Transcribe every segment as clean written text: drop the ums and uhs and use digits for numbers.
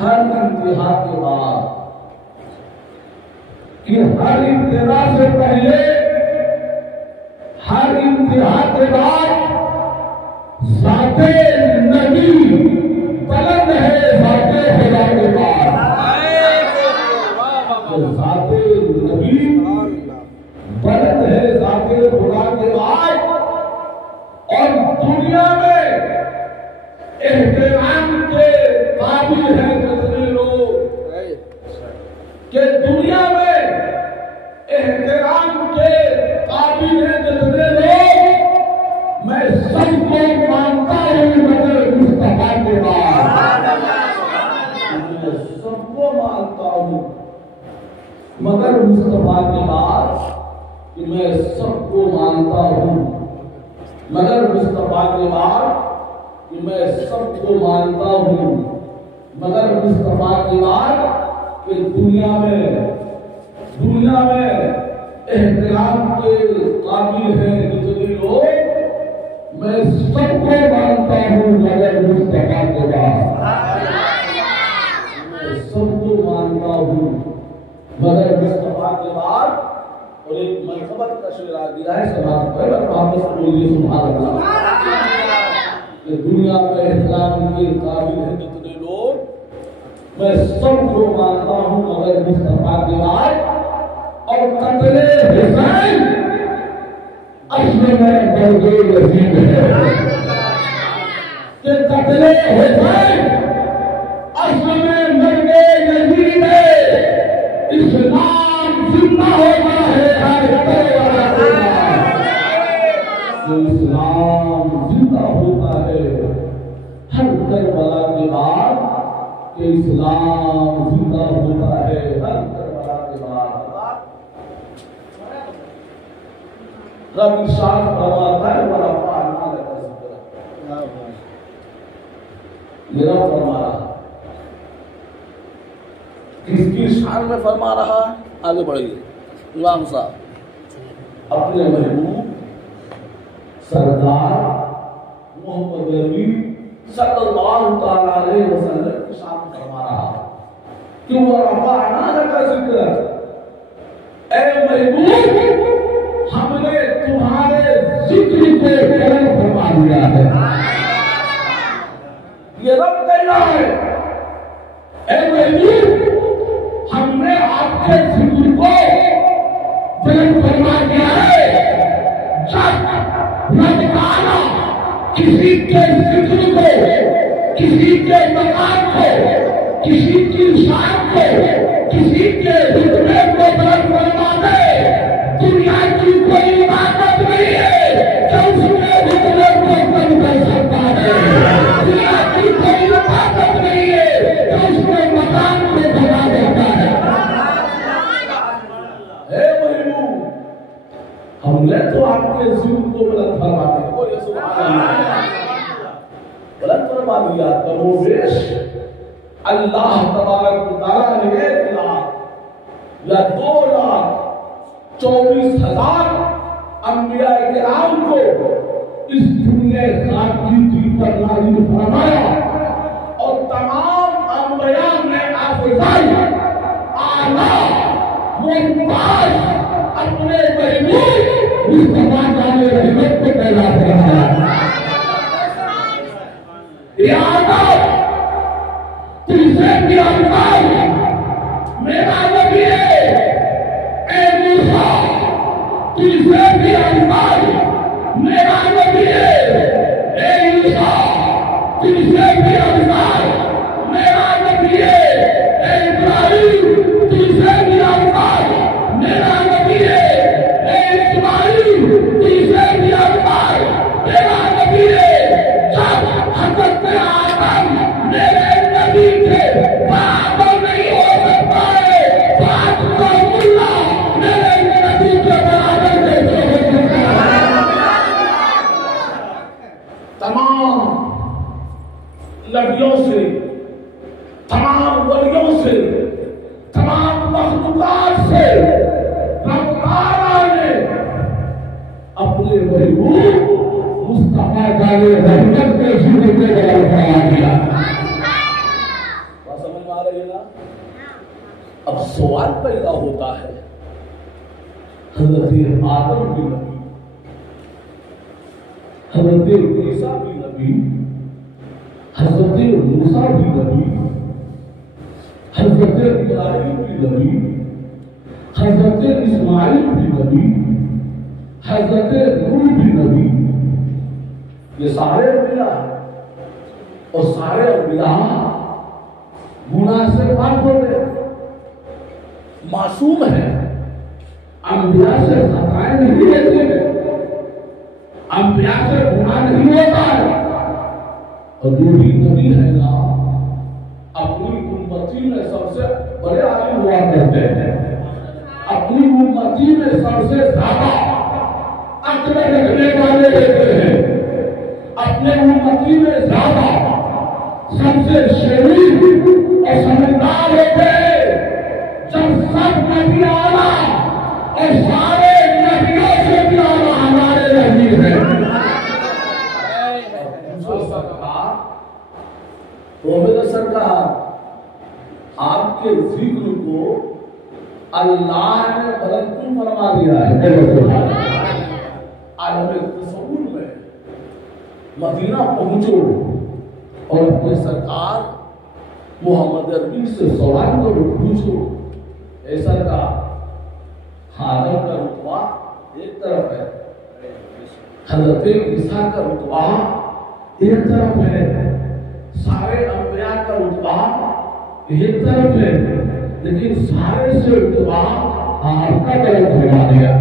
ہر انتہا کے بعد کہ ہر ابتدا سے پہلے ہر انتہا کے بعد ذات نبی بلند ہے ذات خدا کے بعد. ذات نبی بلند ہے ذات خدا کے بعد. اور دنیا میں احترام کے قابل ہیں کتنے لوگ کہ دنیا میں احترام کے قابل ہیں جتنے لوگ میں سب کو مانتا ہوں مگر مصطفیٰ کے بعد. میں سب کو مانتا ہوں مگر مصطفیٰ کے بعد کہ میں سب کو مانتا ہوں مگر مصطفیٰ کے بعد کہ میں سب کو مانتا ہوں مگر مصطفیٰ کے بعد کہ دنیا میں احترام کے قابل ہیں جتنے لوگ میں سب کو مانتا ہوں مگر مصطفیٰ کے بعد. میں سب کو مانتا ہوں مگر مصطفیٰ کے بعد. اور ایک منقبت کا شعر آ گیا ہے سماعت پر واپس بولیے سبحان اللہ کہ دنیا میں احترام کے قابل ہیں جتنے لوگ میں سب کو مانتا ہوں مگر مصطفیٰ کے بعد. اور قتل حسین اصل میں درد یزید ہے کہ قتل حسین اصل میں مرد یزید ہے. اسلام زندہ ہوتا ہے اسلام زندہ ہوتا ہے ہر کربلا کے بعد کہ اسلام زندہ ہوتا ہے ہر کربلا کے بعد. رب ارشاد فرماتا ہے وَرَفَعْنَا لَكَ ذِكْرَكَ. یہ رب فرما رہا کس کی شان میں فرما رہا ہے. آگے بڑھئیے امام صاحب اپنے محبوب سردار محمد نبی صلی اللہ تعالی علیہ وسلم کی شان میں فرما رہا کہ وَرَفَعْنَا لَكَ ذِكْرَكَ. اے محبوب ہم نے تمہارے ذکر کو بلند فرما دیا ہے. یہ رب کہہ رہا ہے اے محبوب ہم نے آپ کے ذکر کو بلند فرما دیا ہے. جب رب تعالیٰ کسی کے ذکر کو کسی کے مقام کو کسی کی شان کو کسی کے رتبے کو بلند فرما دے دنیا کی کوئی طاقت نہیں ہے کہ اس کے رتبے کو کم کر سکتا ہے. دنیا کی کوئی طاقت نہیں ہے کہ اس کے مقام کو بڑھا دیتا ہے. اے محبوب ہم نے تو آپ کے ذکر کو بلند فرما دیا. بولیے سبحان اللہ. بلند فرما دیا. کم و بیش اللہ تبارک و تعالیٰ نے 1 لاکھ یا 2 لاکھ 24,000 انبیاء کرام کو اس دنیا خاکی پر نازل فرمایا اور تمام انبیاء میں افضل اعلیٰ ممتاز اپنے محبوب مصطفیٰ جان رحمت کو پیدا فرمایا. یا آدم تجھ سے بھی افضل میرا نبی ہے. اے موسیٰ تجھ سے بھی افضل میرا نبی ہے. اے عیسیٰ تجھ سے بھی افضل میرا نبی ہے. اے ابراہیم تجھ سے بھی افضل میرا نبی ہے. اے اسماعیل تجھ سے بھی افضل میرا نبی ہے. جب حضرت آدم میرے نبی کے برابر نہیں ہو سکتا ہے بات کا ملا میرے نبی کے برابر کیسے ہو سکتا ہے. تمام نبیوں سے تمام ولیوں سے تمام مخلوقات سے رب تعالیٰ نے اپنے محبوب مصطفیٰ جان رحمت کے ذکر کو بلند فرما دیا. میں آ رہی ہے نا؟ اب سوال پیدا ہوتا ہے، حضرت آدم بھی نبی، حضرت عیسیٰ بھی نبی، حضرت موسیٰ بھی نبی، حضرت ابراہیم بھی نبی، حضرت اسماعیل بھی نبی، حضرت نوح بھی نبی، یہ سارے انبیاء اور سارے انبیاء گناہ سے پاک ہوتے معصوم ہیں، انبیاء سے خطائیں نہیں ہوتے، انبیاء سے گناہ نہیں ہوتا ہے، اور جو بھی نبی ہے نا اپنی امتی میں سب سے بڑے عالم ہوا کرتے ہیں، اپنی امتی میں سب سے زیادہ عقل رکھنے والے ہوتے ہیں، اپنے امتی میں زیادہ سب سے شریف اور سمجھدار ہوتے ہیں۔ جب سب نبی آنا اور سارے نبیوں سے بھی آنا ہمارے نبی ہیں، تو میرا سرکار آپ کے ذکر کو اللہ نے بلند کیوں فرما دیا ہے؟ عالم تصور میں مدینہ پہنچو اور اپنے سرکار محمد عربی سے سوال کرو، پوچھو، اے سرکار آدم کا رتبہ ایک طرف ہے، حضرت عیسیٰ کا رتبہ ایک طرف ہے، سارے انبیاء کا رتبہ ایک طرف ہے، لیکن سارے سے رتبہ آپ کا طرف فرما دیا۔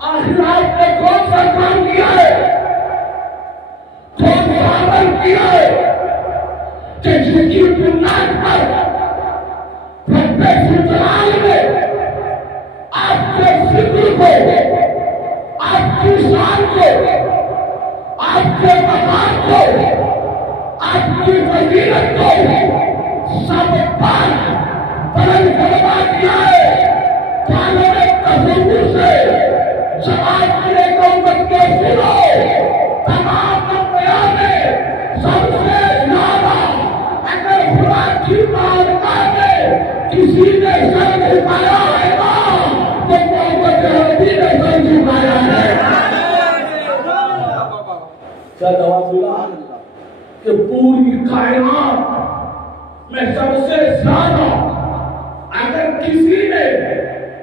آخر آپ نے کون سا کام کیا ہے، کون سا عمل کیا ہے کہ جن کی بنیاد پر رب جلال نے آپ کے ذکر کو، آپ کی شان کو، آپ کے مقام کو، آپ کی فضیلت کو سب پر بلند فرما دیا ہے۔ عالم تصور سے جماعت کی ایک امت کو سنو، تمام انبیاء میں سب سے زیادہ اگر خدا کی بارگاہ میں کسی نے سر جھکایا ہے نا تو محمد عربی نے سر جھکایا ہے۔ کیا جواب ملا کہ پوری کائنات میں سب سے زیادہ اگر کسی نے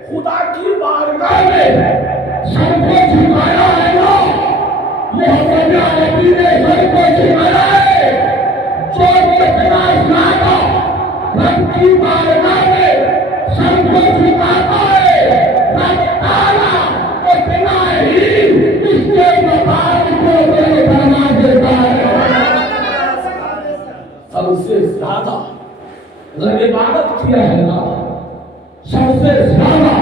خدا کی بارگاہ میں سر کو جھکایا ہے نا محمد عربی نے سر کو جھکایا ہے۔ جو اتنا زیادہ رب کی بارگاہ میں سر کو جھکاتا ہے، رب تعالیٰ اتنا ہی اس کے مقام کو بلند فرما دیتا ہے۔ سب سے زیادہ اگر عبادت کیا ہے نا، سب سے زیادہ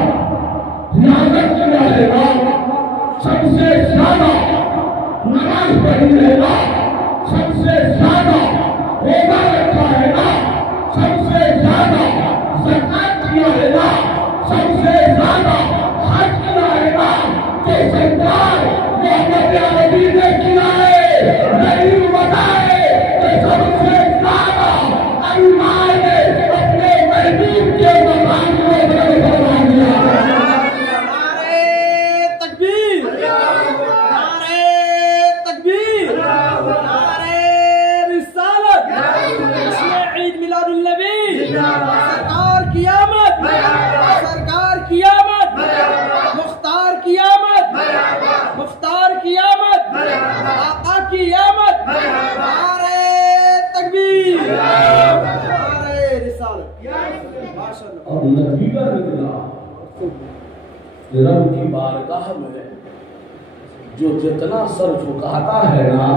ریاضت کیا ہے نا، سب سے زیادہ نماز پڑھی ہے نا، سب سے زیادہ روزہ رکھا ہے نا، سب سے زیادہ زکات کیا ہے نا، سب سے زیادہ حج کیا ہے نا، تو سرکار محمد عربی نے کیا ہے، نہیں بتائے کہ سب سے زیادہ اللہ نے اپنے محبوب کے مقام کو بلند فرما دیا۔ نعرہ تکبیر، نعرہ تکبیر، نعرہ رسالت، جشن عید میلاد النبی، سرکار کی آمد، سرکار کی آمد، مختار کی آمد، مختار کی آمد، آقا کی آمد، نعرہ تکبیر، نعرہ رسالت۔ اور نتیجہ نکلا رب کی بارگاہ میں جو جتنا سر جھکاتا ہے نا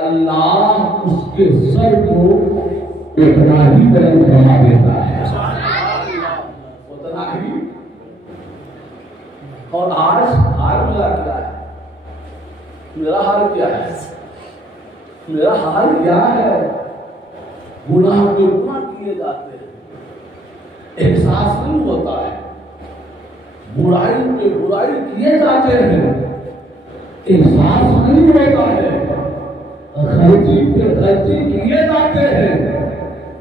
اللہ اس کے سر کو اتنا ہی بلند فرما دیتا ہے، اتنا ہی۔ اور آج حال میرا کیا ہے، میرا حال کیا ہے، میرا حال کیا ہے، گناہ پہ گناہ کیے جاتے ہیں، احساس نہیں ہوتا ہے، برائی پہ برائی کیے جاتے ہیں، احساس نہیں ہوتا ہے، غلطی پہ غلطی کیے جاتے ہیں،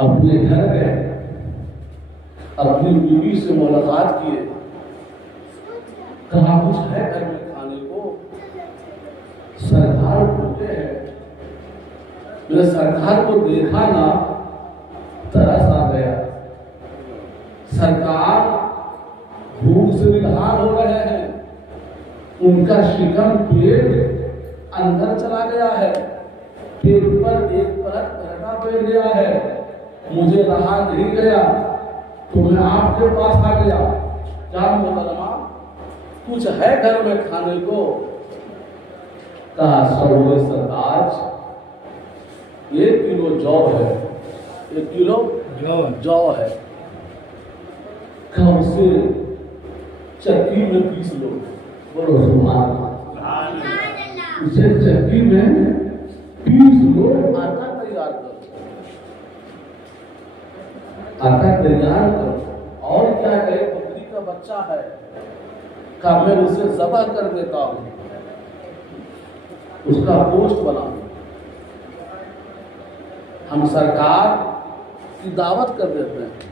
اپنے گھر گئے، اپنی بیوی سے ملاقات کیے، کہا کچھ ہے گھر میں کھانے کو؟ سرکار بھوکے ہیں۔ میں سرکار کو دیکھا نا ترس آ گیا، سرکار بھوک سے نڈھال ہو رہے ہیں، ان کا شکم پیٹ اندر چلا گیا ہے، پیٹ پر ایک پرت پھٹا بیٹھ گیا ہے، مجھے رہا نہیں گیا تو میں آپ کے پاس آ گیا۔ کیا محترمہ کچھ ہے گھر میں کھانے کو؟ کہا سرور سرتاج 1 کلو جو ہے، 1 کلو جو ہے، کہا اسے چکی میں پیس لو۔ بولو سبحان اللہ۔ اسے چکی میں پیس لو، آٹا تیار کرو، آٹا تیار کرو۔ اور کیا کہے؟ بکری کا بچہ ہے، کہا میں اسے ذبح کر دیتا ہوں، اس کا گوشت بناؤں۔ ہم سرکار کی دعوت کر دیتے ہیں،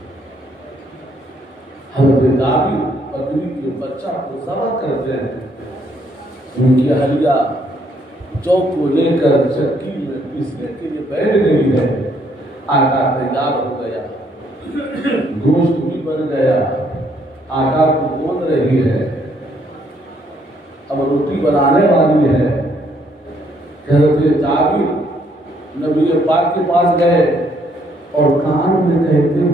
حضرت دابی بکری کے بچہ کو ذبح کرتے ہیں، ان کی اہلیہ جو کو لے کر چکی میں پیسنے کے لیے بیٹھ گئی ہے، آٹا تیار ہو گیا، گوشت بھی بن گیا، آٹا کو گوندھ رہی ہے، اب روٹی بنانے والی ہے۔ حضرت دابی نبی پاک کے پاس گئے اور کان میں کہتے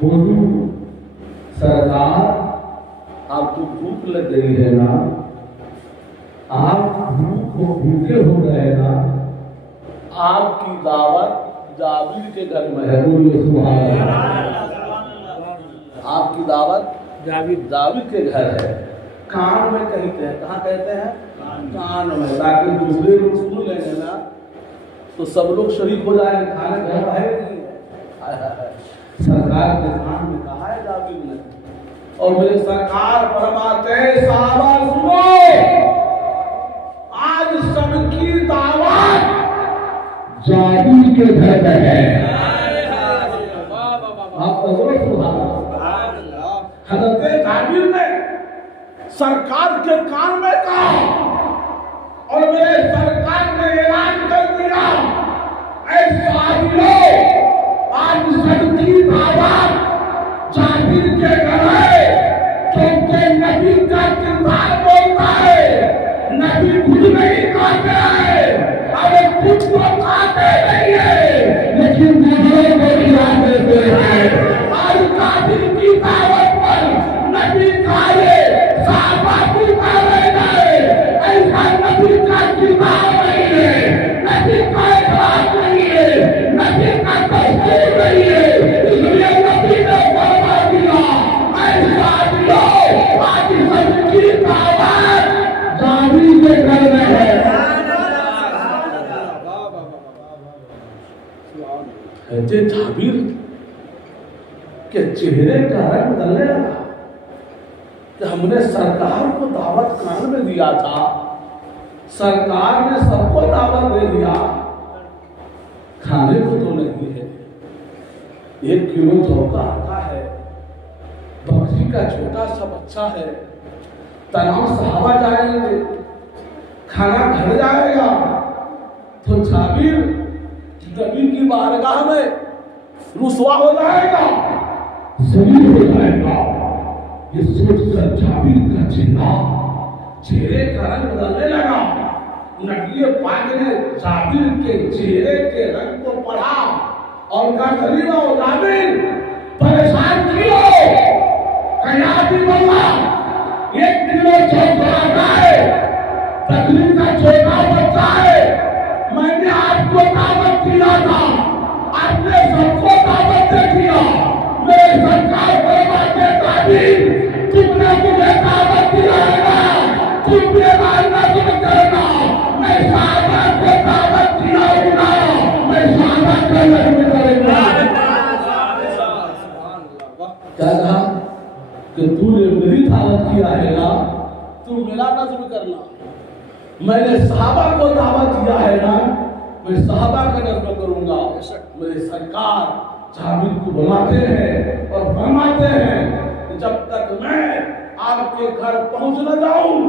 حضور سرکار آپ کو بھوک لگ گئی ہے نا، آپ بھوکے ہو گئے نا، آپ کی دعوت جابر کے گھر میں ہے۔ آپ کی دعوت جابر کے گھر ہے، کان میں کہتے ہیں۔ کہاں کہتے ہیں؟ کان میں، تاکہ دوسرے لوگ سن لیں گے نا تو سب لوگ شریک ہو جائیں گے، کھانے گھر ہے نہیں ہے۔ سرکار کے کان میں کہا ہے جابر نے، اور میرے سرکار فرماتے ہیں صحابہ سنو، آج سب کی دعوت جابر کے گھر میں ہے۔ آپ حضرت جابر نے سرکار کے کان میں کہا، اور میرے سرکار نے اعلان کر دیا، اے صحابیوں، آج سب کی دعوت جابر کے گھر ہے، کیونکہ نبی کا کردار بولتا ہے، نبی خود نہیں کہتے ہیں، ارے خود تو کہتے نہیں ہے لیکن دوسروں کو کھلا دیتے ہیں۔ آج جابر کی دعوت پر نبی کہے، صحابہ کی دعوت ہے، ایسا نبی کا کردار نہیں ہے، نبی کا اخلاق نہیں ہے، نبی کا دستور نہیں ہے، اس لیے نبی نے فرما دیا، ایسا لوگ آج سب کی دعوت جابر کے گھر میں ہے۔ کہتے جابر کے چہرے کا رنگ بدلنے لگا کہ ہم نے سرکار کو دعوت کان میں دیا تھا، سرکار نے سب کو دعوت دے دیا، کھانے کو تو نہیں ہے، 1 کلو جو کا آٹا ہے، بکری کا چھوٹا سا بچہ ہے، تمام صحابہ جائیں گے، کھانا گھر جائے گا تو جابر نبی کی بارگاہ میں رسوا ہو جائے گا، ذلیل ہو جائے گا۔ یہ سوچ کر جابر کا چہرے کا رنگ بدلنے لگا۔ نبی پاک نے جابر کے چہرے کے رنگ کو پڑھا اور کہا غریبہ و جابر پریشان کیوں؟ قیادی بلا 1 کلو چھوٹا آٹا ہے، بکری کا چھوٹا بچہ ہے، میں نے آپ کو دعوت دیا تھا، آپ نے سب کو دعوت دے دیا، میرے سرکار فرماتے جابر تم نے مجھے دعوت دیا ہے نا، تم میرا نظر کرنا، میں صحابہ کو دعوت دیا ہوں نا، میں صحابہ کا نظر کروں گا۔ کیا کہا کہ تو نے میری دعوت کیا ہے نا، تو میرا نظر کرنا، میں نے صحابہ کو دعوت دیا ہے نا، میں صحابہ کا نظر کروں گا. میرے سرکار جابر کو بلاتے ہیں اور فرماتے ہیں کہ جب تک میں آپ کے گھر پہنچ نہ جاؤں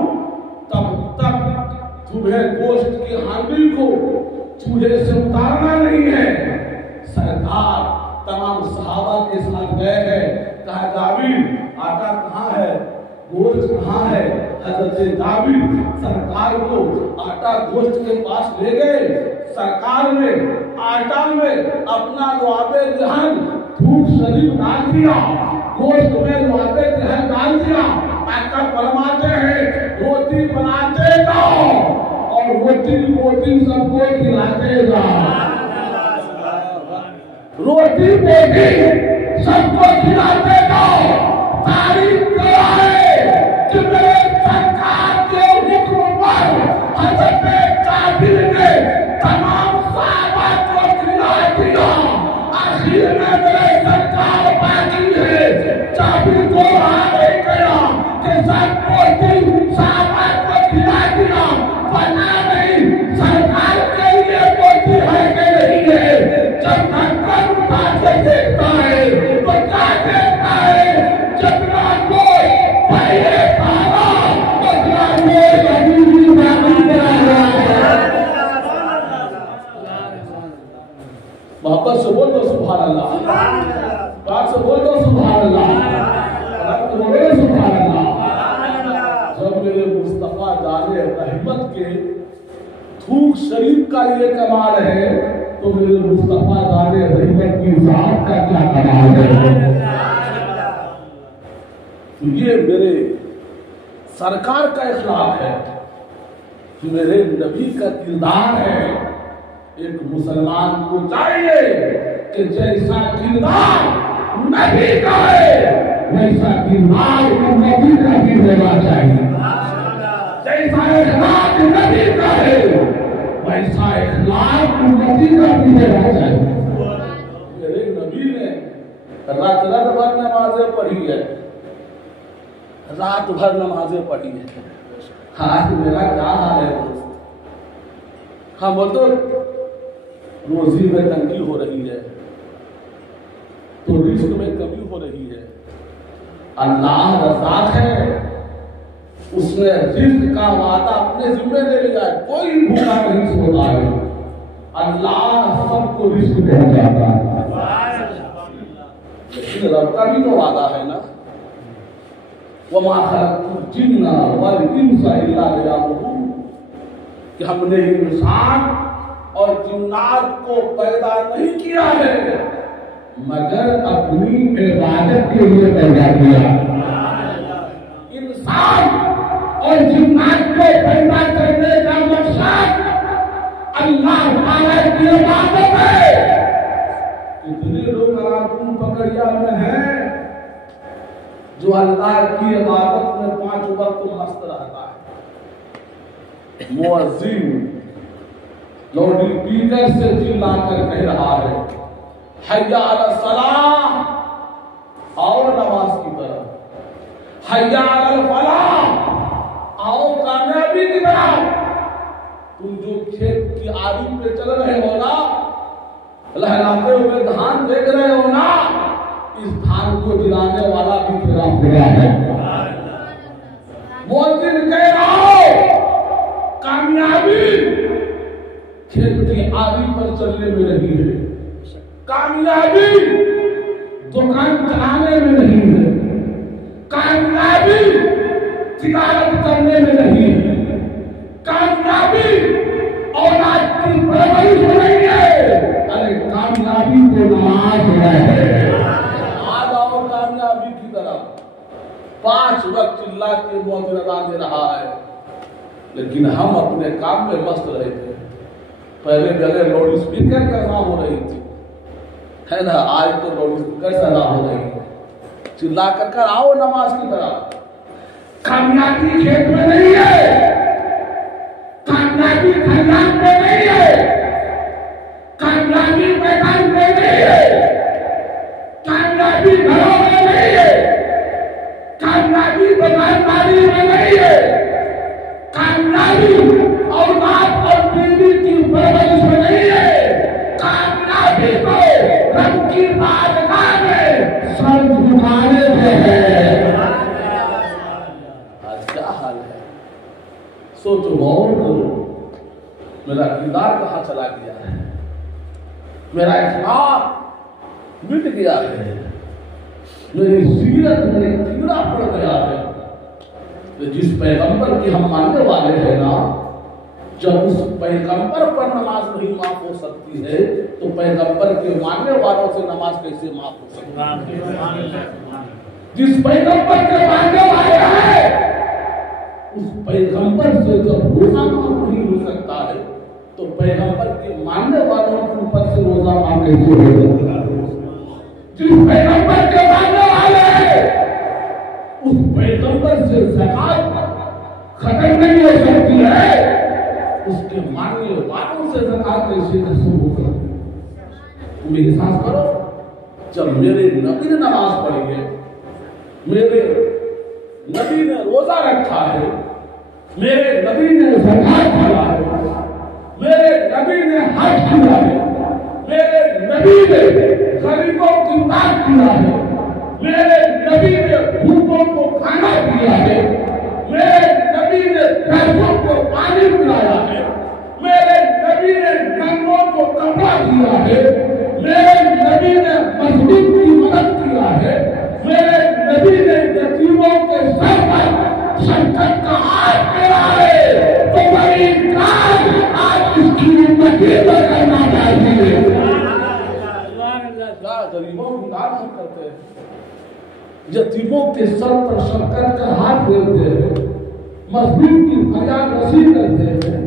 تب تک تمہیں گوشت کی ہانڈی کو چولہے سے اتارنا نہیں ہے. سرکار تمام صحابہ کے ساتھ گئے ہیں. کہا جابر آٹا کہاں ہے, گوشت کہاں ہے؟ حضرت جابر سرکار کو آٹا گوشت کے پاس لے گئے. سرکار نے آٹا میں اپنا لعاب دہن دھوپ شریف ڈال دیا, گوشت میں لعاب دہن ڈال دیا. آقا فرماتے ہیں روٹی بناتے جاؤ اور روٹی سب کو کھلاتے جاؤ. روٹی سب کو کھلاتے جاؤ. تعریف کرائے کہ میرے سرکار کے حکم پر حضرت جابر نے تمام صحابہ کو کھلا دیا. آخر میں میرے سرکار باقی ہے. جابر کو آگے گیا کہ سب روٹی صحابہ کو کھلا دیا. پتا نہیں سرکار کے لیے روٹی ہے کہ نہیں ہے. جب ڈھکن اٹھا کے دیکھتا ہے تو کیا دیکھتا ہے؟ جتنا کوئی پہلے کھانا اتنا کوئی ابھی بھی باقی رہا ہے. محبت سے بول دو سبحان اللہ, بات سے بول دو سبحان اللہ, رب بولے سبحان اللہ. جب میرے مصطفیٰ جان رحمت کے تھوک شریف کا یہ کمال ہے تو میرے مصطفیٰ جان رحمت کی ذات کا کیا کمال ہے. یہ میرے سرکار کا اخلاق ہے, میرے نبی کا کردار ہے. ایک مسلمان کو چاہیے کہ جیسا کردار نبی کا ہے ویسا کردار نبی کا بھی ہونا چاہیے. جیسا اخلاق نبی کا ہے ویسا اخلاق نبی کا بھی ہونا چاہیے. میرے نبی نے رات بھر نمازیں پڑھی ہے, رات بھر نمازیں پڑھی ہے. آج میرا کیا حال ہے دوست؟ ہم تو روزی میں تنگی ہو رہی ہے تو رزق میں کمی ہو رہی ہے. اللہ رزاق ہے, اس نے رزق کا وعدہ اپنے ذمہ لے لیا ہے. کوئی بھوکا نہیں سوتا ہے, اللہ سب کو رزق دے جاتا ہے. لیکن رب کا بھی تو وعدہ ہے نا, وَمَا خَلَقْتُ الْجِنَّ وَالْإِنسَ إِلَّا لِيَعْبُدُونِ, کہ ہم نے انسان اور جنات کو پیدا نہیں کیا ہے مگر اپنی عبادت کے لیے پیدا کیا. انسان اور جنات کو پیدا کرنے کا مقصد اللہ تعالی کی عبادت ہے. کتنے لوگ تم پکڑیا میں ہیں جو اللہ کی عبادت میں 5 وقت مست رہتا ہے. مؤذن لاؤڈ اسپیکر سے چلا کر کہہ رہا ہے حی علی الصلاۃ, آؤ نماز کی طرف. حی علی الفلاح, آؤ کامیابی کی طرف. تم جو کھیت کی آری پہ چل رہے ہو نا, لہراتے ہوئے دھان دیکھ رہے ہو نا, اس دھان کو جلانے والا بھی تیرا خدا ہے. مؤذن کہہ رہا ہو کامیابی کھیت کی آری پر چلنے میں نہیں ہے, کامیابی دکان چلانے میں نہیں ہے, کامیابی تجارت کرنے میں نہیں ہے, کامیابی اولاد کی پرورش ہو رہی ہے. ارے کامیابی کو نماز ہے. آج آؤ کامیابی کی طرف. 5 وقت چلا کے مؤذن اذان دے رہا ہے لیکن ہم اپنے کام میں مست رہے تھے. پہلے جگہ لاؤڈ اسپیکر کا نام ہو رہی تھی ہے نا, آج تو لاؤڈ اسپیکر سے نام ہو رہی ہے. چلا کر آؤ نماز کی طرف. کامیابی کھیت میں نہیں ہے, کامیابی خاندان میں نہیں ہے, کامیابی میدان میں نہیں ہے, کامیابی گھروں میں نہیں ہے, کامیابی دکانداری میں نہیں ہے, کامیابی اولاد اور بیوی کی پرورش میں نہیں ہے. غور کرو میرا کردار کہاں چلا گیا ہے، میرا اخلاق مٹ گیا ہے، میری سیرت میں کیڑا پڑ گیا ہے۔ جس پیغمبر کے ہم ماننے والے ہیں نا، جب اس پیغمبر پر نماز نہیں معاف ہو سکتی ہے تو پیغمبر کے ماننے والوں سے نماز کیسے معاف ہو سکتی ہے؟ جس پیغمبر کے ماننے والے ہیں اس پیغمبر سے جب روزہ معاف نہیں ہو سکتا ہے تو پیغمبر کے ماننے والوں کے اوپر سے روزہ معاف کیسے ہو سکتا ہے؟ جس پیغمبر کے ماننے والے ہیں اس پیغمبر سے زکات ختم نہیں ہو سکتی ہے، اس کے ماننے والوں سے زکات کیسے نصیب ہو سکتی ہے؟ تم احساس کرو، جب میرے نبی نے نماز پڑھی ہے، میرے نبی نے روزہ رکھا ہے، میرے نبی نے زکات دیا ہے، میرے نبی نے حج کیا ہے، میرے نبی نے غریبوں کی مدد کیا ہے، میرے نبی نے بھوکوں کو کھانا دیا ہے، میرے نبی نے پیاسوں کو پانی پلایا ہے، میرے نبی نے ننگوں کو کپڑا دیا ہے، میرے نبی نے مظلوم کی مدد کیا ہے، میرے نبی نے یتیموں کے سر پر شفقت کا ہاتھ پھیرا ہے، تو بڑی کام آج اس کی امتی پر کرنا چاہیے۔ غریبوں کی مدد ہم کرتے ہیں، یتیموں کے سر پر شفقت کا ہاتھ پھیرتے ہیں، مظلوم کی فریاد رسی کرتے ہیں،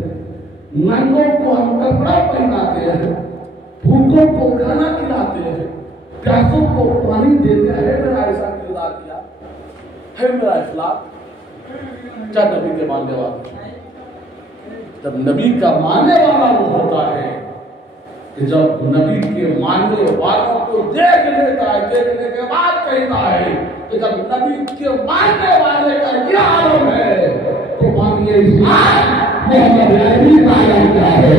ننگوں کو ہم کپڑا پہناتے ہیں، بھوکوں کو کھانا کھلاتے ہیں، پیاسوں کو پانی دیتے ہیں۔ میرا ایسا کردار کیا ہے، میرا اخلاق کیا نبی کے ماننے والا؟ جب نبی کا ماننے والا وہ ہوتا ہے کہ جب نبی کے ماننے والوں کو دیکھ لیتا ہے، دیکھنے کے بعد کہتا ہے کہ جب نبی کے ماننے والے کا یہ عالم ہے تو مانیے اسلام محمد عربی کا عالم کیا ہے۔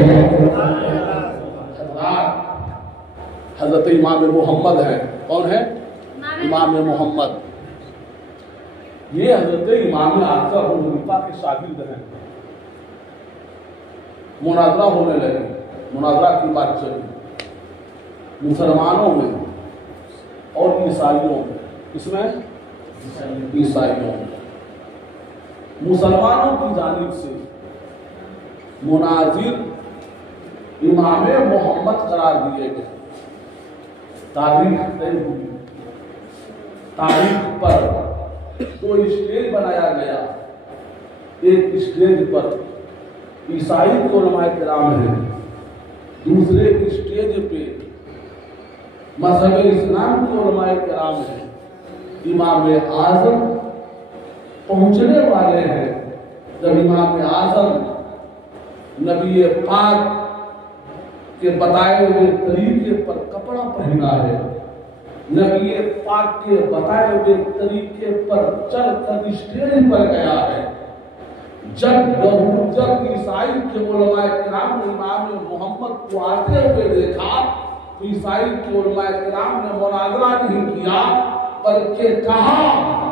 حضرت امام محمد ہے، کون ہے؟ امام محمد۔ یہ حضرت امام اعظم ابو حنیفہ کے شاگرد ہیں۔ مناظرہ ہونے لگے، مناظرہ کی بات چلی مسلمانوں میں اور عیسائیوں میں۔ اس میں عیسائیوں میں مسلمانوں کی جانب سے مناظر امام محمد قرار دیے گئے۔ تاریخ طے ہوئی، تاریخ پر دو اسٹیج بنایا گیا۔ ایک اسٹیج پر عیسائی کے علماء کرام ہیں، دوسرے اسٹیج پہ مذہب اسلام کے علماء کرام ہیں۔ امام اعظم پہنچنے والے ہیں۔ جب امام اعظم نبی پاک کے بتائے ہوئے طریقے پر کپڑا پہنا ہے، نبی پاک کے بتائے ہوئے طریقے پر چل کر اسٹیج پر گیا ہے، جب عیسائی کے علماء کرام نے امام محمد کو آتے ہوئے دیکھا تو عیسائی کے علماء کرام نے مناظرہ نہیں کیا بلکہ کہا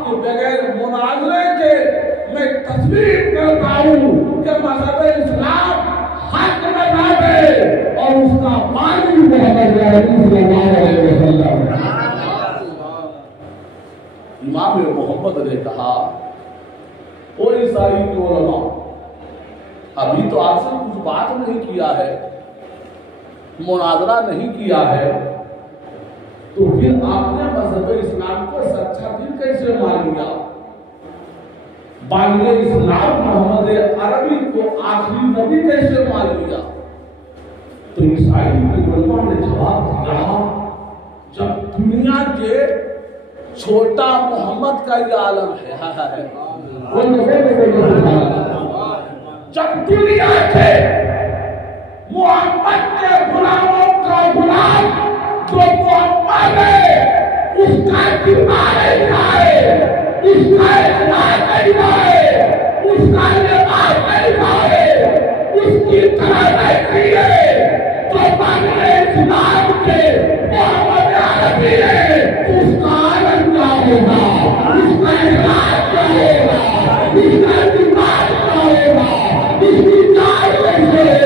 کہ بغیر مناظرے کے میں تصدیق کرتا ہوں کہ مذہب اسلام حق مذہب ہے اور اس کا مانی محمد صلی اللہ علیہ وسلم۔ امام محمد نے کہا او عیسائی کے علماء، ابھی تو آپ سے کچھ بات نہیں کیا ہے، مناظرہ نہیں کیا ہے، تو پھر آپ نے مذہب اسلام کو سچا دین کیسے مان لیا؟ بانگ اسلام محمد عربی کو آخری نبی کیسے مان لیا؟ تو عیسائی کے علماء نے جواب دیا، جب دنیا کے چھوٹا محمد کا یہ عالم ہے، جب دنیا کے محمد کے غلاموں کا غلام جو محمد ہے اس کا کردار نہیں آئے، اس کا اخلاق نہیں آئے، اس کا لباس نہیں آئے، اس کی طرح نہیں ہے، تو بانگلے اسلام کے محمد عربی ہے، اس کا عالم کیا ہوگا، اس کا اخلاق کیا ہوگا، اس کا کردار کیا ہوگا، اس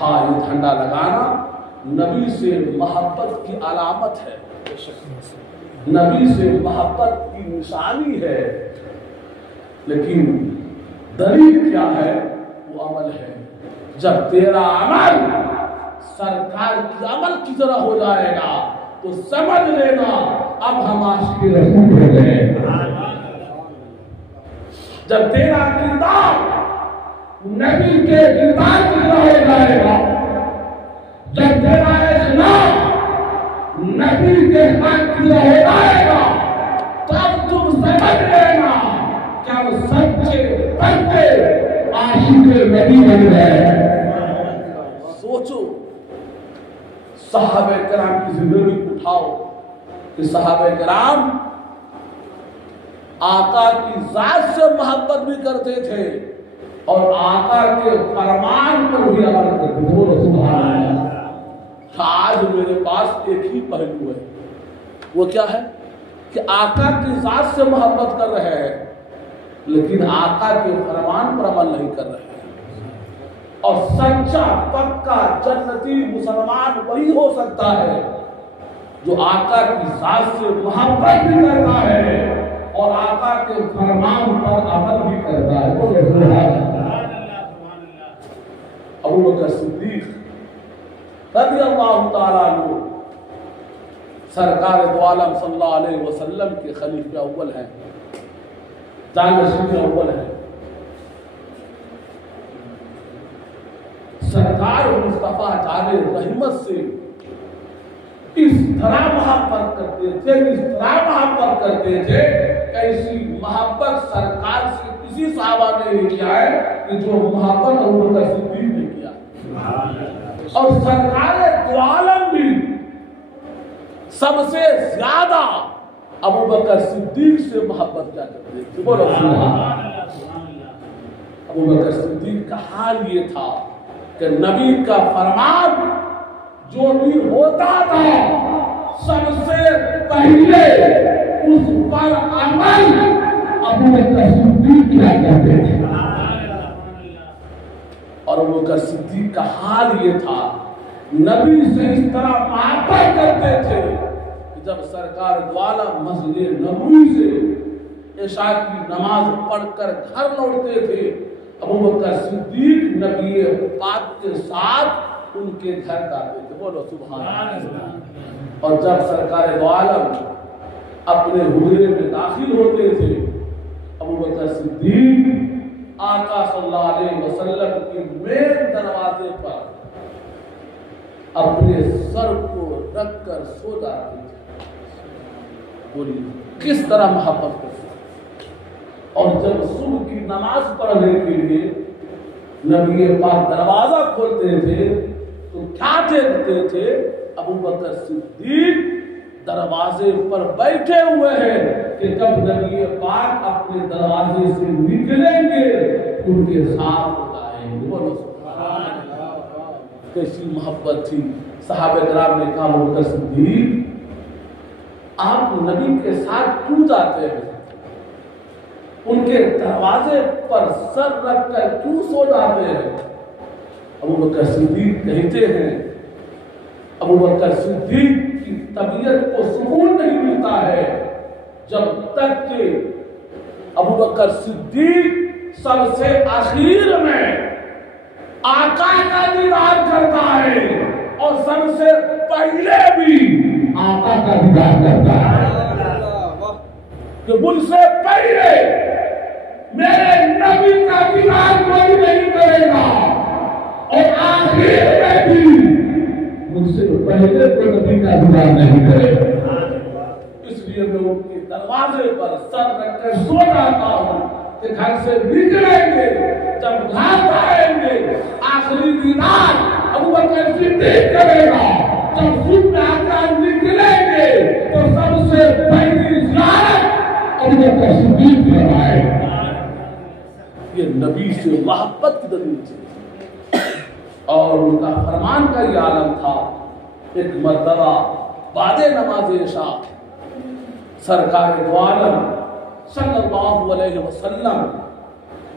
ہاں یہ جھنڈا لگانا نبی سے محبت کی علامت ہے، نبی سے محبت کی نشانی ہے، لیکن دلیل کیا ہے؟ وہ عمل ہے۔ جب تیرا عمل سرکار کی عمل کی طرح ہو جائے گا تو سمجھ لینا اب ہم عاشق رسول ہو گئے۔ جب تیرا کردار نبی کے کردار کی طرح ہو جائے گا، جب تیرا اخلاق نبی کے حق کی طرح ہو جائے گا، تب تم سمجھ لینا کہ ہم سچے پکے عاشق نبی بن گئے۔ سوچو صحابہ کرام کی زندگی اٹھاؤ کہ صحابہ کرام آقا کی ذات سے محبت بھی کرتے تھے اور آقا کے فرمان پر بھی عمل کرتے تھے۔ سبحان اللہ۔ آج میرے پاس ایک ہی پہلو ہے، وہ کیا ہے کہ آقا کی ذات سے محبت کر رہے ہیں لیکن آقا کے فرمان پر عمل نہیں کر رہے ہیں۔ اور سچا پکا جنتی مسلمان وہی ہو سکتا ہے جو آقا کی ذات سے محبت بھی کرتا ہے اور آقا کے فرمان پر عمل بھی کرتا ہے۔ ابو بکر صدیق رضی اللہ تعالیٰ عنہ سرکار دو عالم صلی اللہ علیہ وسلم کے خلیفہ اول ہیں، جانشین اول ہیں۔ سرکار مصطفیٰ جان رحمت سے اس طرح محبت کرتے تھے، اس طرح محبت کرتے تھے، ایسی محبت سرکار سے کسی صحابہ نے نہیں کیا ہے کہ جو محبت ابو بکر صدیق نے کیا۔ اور سرکار دو عالم بھی سب سے زیادہ ابو بکر صدیق سے محبت کیا کرتے تھے۔ بولو ابو بکر صدیق کا حال یہ تھا کہ نبی کا فرمان جو بھی ہوتا تھا سب سے پہلے اس پر عمل ابو بکر صدیق کیا کرتے تھے۔ اور ابو بکر صدیق کا حال یہ تھا نبی سے اس طرح محبت کرتے تھے کہ جب سرکار دو عالم مسجد نبوی سے عشاء کی نماز پڑھ کر گھر لوٹتے تھے، ابو بکر صدیق نبی پاک کے ساتھ ان کے گھر جاتے تھے۔ بولو سبحان اللہ۔ اور جب سرکار دو عالم اپنے حجرے میں داخل ہوتے تھے، ابو بکر صدیق آقا صلی اللہ علیہ وسلم کے مین دروازے پر اپنے سر کو رکھ کر سو جاتے تھے۔ بولیے کس طرح محبت کرتے ہیں۔ اور جب صبح کی نماز پڑھنے کے لیے نبی پاک دروازہ کھولتے تھے تو کیا دیکھتے تھے؟ ابو بکر صدیق دروازے پر بیٹھے ہوئے ہیں کہ جب نبی پاک اپنے دروازے سے نکلیں گے ان کے ساتھ جائیں گے۔ بولو سبحان اللہ۔ کیسی محبت تھی۔ صحابہ کرام نے کہا ابو بکر صدیق آپ نبی کے ساتھ کیوں جاتے ہیں؟ ان کے دروازے پر سر رکھ کر کیوں سو جاتے ہیں؟ ابو بکر صدیق کہتے ہیں ابو بکر صدیق کی طبیعت کو سکون نہیں ملتا ہے جب تک کہ ابو بکر صدیق سب سے آخر میں آقا کا دیدار کرتا ہے اور سب سے پہلے بھی آقا کا دیدار کرتا ہے کہ مجھ سے پہلے میرے نبی کا دیدار کوئی نہیں کرے گا اور آخر میں بھی مجھ سے پہلے کوئی نبی کا دیدار نہیں کرے گا۔ اس لیے میں ان کے دروازے پر سر رکھ کر سو جاتا ہوں کہ گھر سے نکلیں گے جب گھر آئیں گے آخری دیدار ابو بکر صدیق کرے گا، جب صبح آ کر نکلیں گے تو سب سے پہلی زیارت ابو بکر صدیق کروائے گا۔ یہ نبی سے محبت کی دلیل تھی اور ان کا فرمان کا یہ عالم تھا۔ ایک مرتبہ بعد نماز عشاء سرکار دو عالم صلی اللہ علیہ وسلم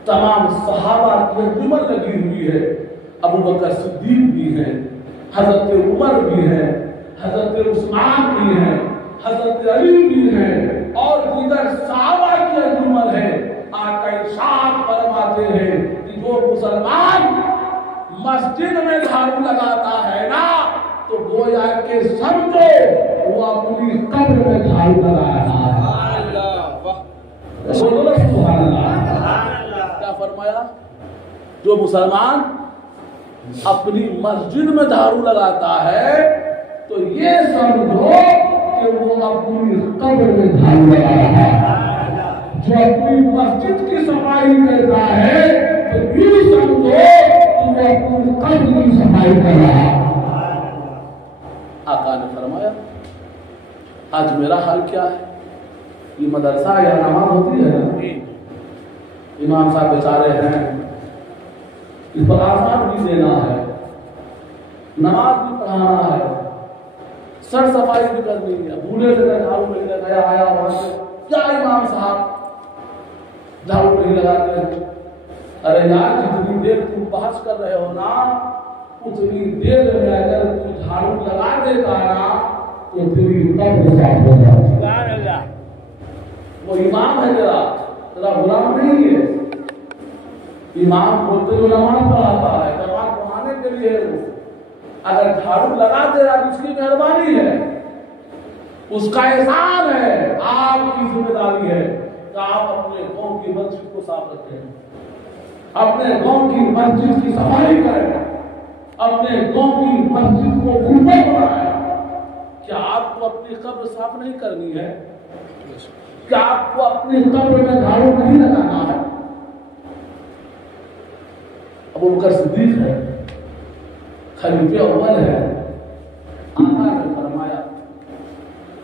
تمام صحابہ کی جمل لگی ہوئی ہے، ابو بکر صدیق بھی ہیں، حضرت عمر بھی ہیں، حضرت عثمان بھی ہیں، حضرت علی بھی ہیں اور دیگر صحابہ کی عمر ہے۔ آقا ارشاد فرماتے ہیں کہ جو مسلمان مسجد میں جھاڑو لگاتا ہے نا تو گویا کہ سمجھو وہ اپنی قبر میں جھاڑو لگا رہا ہے۔ سبحان اللہ۔ کیا فرمایا؟ جو مسلمان اپنی مسجد میں جھاڑو لگاتا ہے تو یہ سمجھو کہ وہ اپنی قبر میں جھاڑو لگا رہا ہے۔ جو اپنی مسجد کی صفائی کرتا ہے تو یہ سمجھو کہ وہ اپنی قبر کی صفائی کر رہا ہے۔ آقا نے فرمایا آج میرا حال کیا ہے؟ یہ مدرسہ یا نماز ہوتی ہے نا، امام صاحب بیچارے ہیں، اس پر آسان بھی دینا ہے، نماز بھی پڑھانا ہے، سر صفائی بھی کرنی ہے، بھولے سے جھاڑو نہیں لگایا آیا وہاں سے کیا امام صاحب جھاڑو نہیں لگاتے ہیں؟ ارے یار جتنی دیر تم بحث کر رہے ہو نا اتنی دیر میں اگر تم جھاڑو لگا دیتا نا تو تیری قبر صاف ہو جائے۔ وہ امام ہے ذرا غلام نہیں ہے، امام بولتے جو نماز پڑھاتا ہے، نماز پڑھانے کے لیے اگر جھاڑو لگا دے رہا اس کی مہربانی ہے، اس کا احسان ہے، آپ کی ذمہ داری ہے کہ آپ اپنے قوم کی مسجد کو صاف رکھیں، اپنے قوم کی مسجد کی صفائی کریں، اپنے قوم کی مسجد کو خوبصورت بنائیں۔ کیا آپ کو اپنی قبر صاف نہیں کرنی ہے؟ کیا آپ کو اپنی قبر میں جھاڑو نہیں لگانا ہے؟ ابو بکر صدیق ہے، خلیفہ اول ہے، آقا نے فرمایا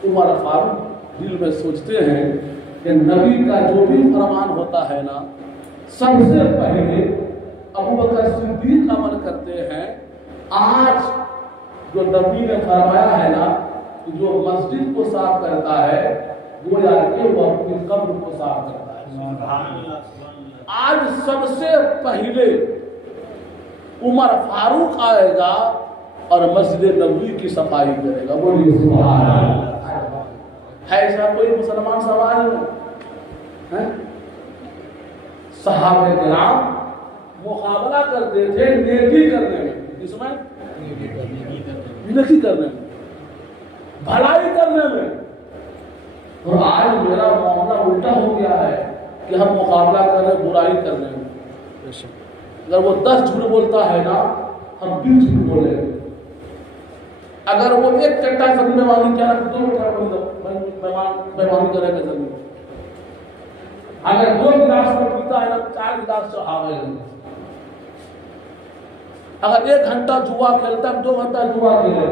عمر فاروق دل میں سوچتے ہیں کہ نبی کا جو بھی فرمان ہوتا ہے نا سب سے پہلے ابو بکر صدیق عمل کرتے ہیں۔ آج جو نبی نے فرمایا ہے نا کہ جو مسجد کو صاف کرتا ہے گویا کہ وہ اپنی قبر کو صاف کرتا ہے۔ آج سب سے پہلے عمر فاروق آئے گا اور مسجد نبوی کی صفائی کرے گا۔ بولیے سبحان اللہ۔ ہے ایسا کوئی مسلمان سوال ہے؟ صحابہ کرام مقابلہ کرتے تھے نیکی کرنے میں، اس میں نیکی کرنے میں، بھلائی کرنے میں، اور آج میرا معاملہ الٹا ہو گیا ہے کہ ہم مقابلہ کر رہے برائی کرنے میں۔ اگر وہ 10 جھوٹ بولتا ہے نا ہم 20 جھوٹ بولیں گے، اگر وہ 1 کٹا زمین میں مانگی کیا رکھ 2 مہمانی کرے گا زمین، اگر 2 گلاس میں پیتا ہے نا 4 گلاس چڑھا گئے، اگر 1 گھنٹہ جوا کھیلتا ہے 2 گھنٹہ جوا کھیلے۔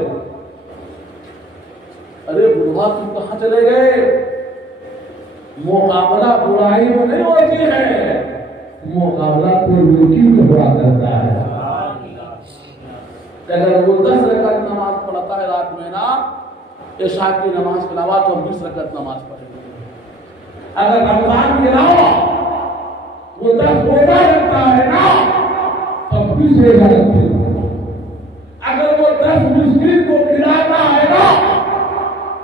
ارے بڑھا تم کہاں چلے گئے؟ مقابلہ برائی میں نہیں ہوتی ہے، مقابلہ تو نیکی میں ہوا کرتا ہے۔ اگر وہ 10 رکعت نماز پڑھتا ہے رات میں نا عشاء کی نماز کے علاوہ تو 20 رکعت نماز پڑھے گا۔ اگر رمضان کے علاوہ وہ 10 روزہ رکھتا ہے نا تو 20 روزہ رکھتے ہیں۔ اگر وہ 10 مسکین کو کھلاتا ہے نا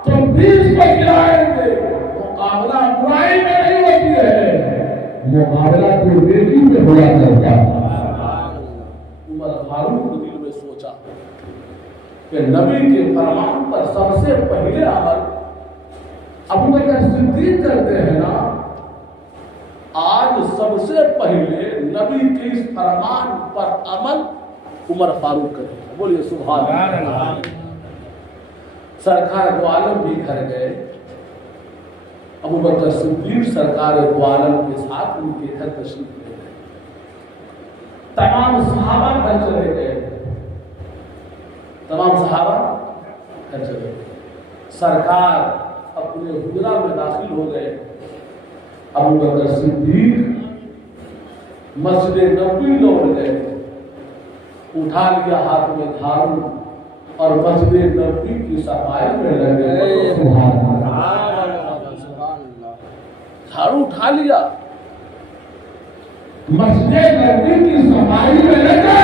تو 20 کو کھلائیں گے۔ مقابلہ برائی میں نہیں ہوتی ہے، مقابلہ تو نیکی میں ہوا کرتا ہے۔ عمر فاروق نے دل میں سوچا کہ نبی کے فرمان پر سب سے پہلے عمل ابو بکر صدیق کرتے ہیں نا، آج سب سے پہلے نبی کے اس فرمان پر عمل عمر فاروق کرتے ہیں۔ بولیے سبحان اللہ۔ سرکار دو عالم بھی گھر گئے، ابو بکر صدیق سرکار دو عالم کے ساتھ ان کے گھر تشریف لے گئے، تمام صحابہ گھر چلے گئے، تمام صحابہ گھر چلے گئے، سرکار اپنے حجرہ میں داخل ہو گئے، ابو بکر صدیق مسجد نبوی لوٹ گئے، اٹھا لیا ہاتھ میں جھاڑو اور مسجد نبوی کی صفائی میں لگے۔ سبحان اللہ، جھاڑو اٹھا لیا، مسجد نبوی کی صفائی میں لگے۔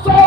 100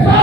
100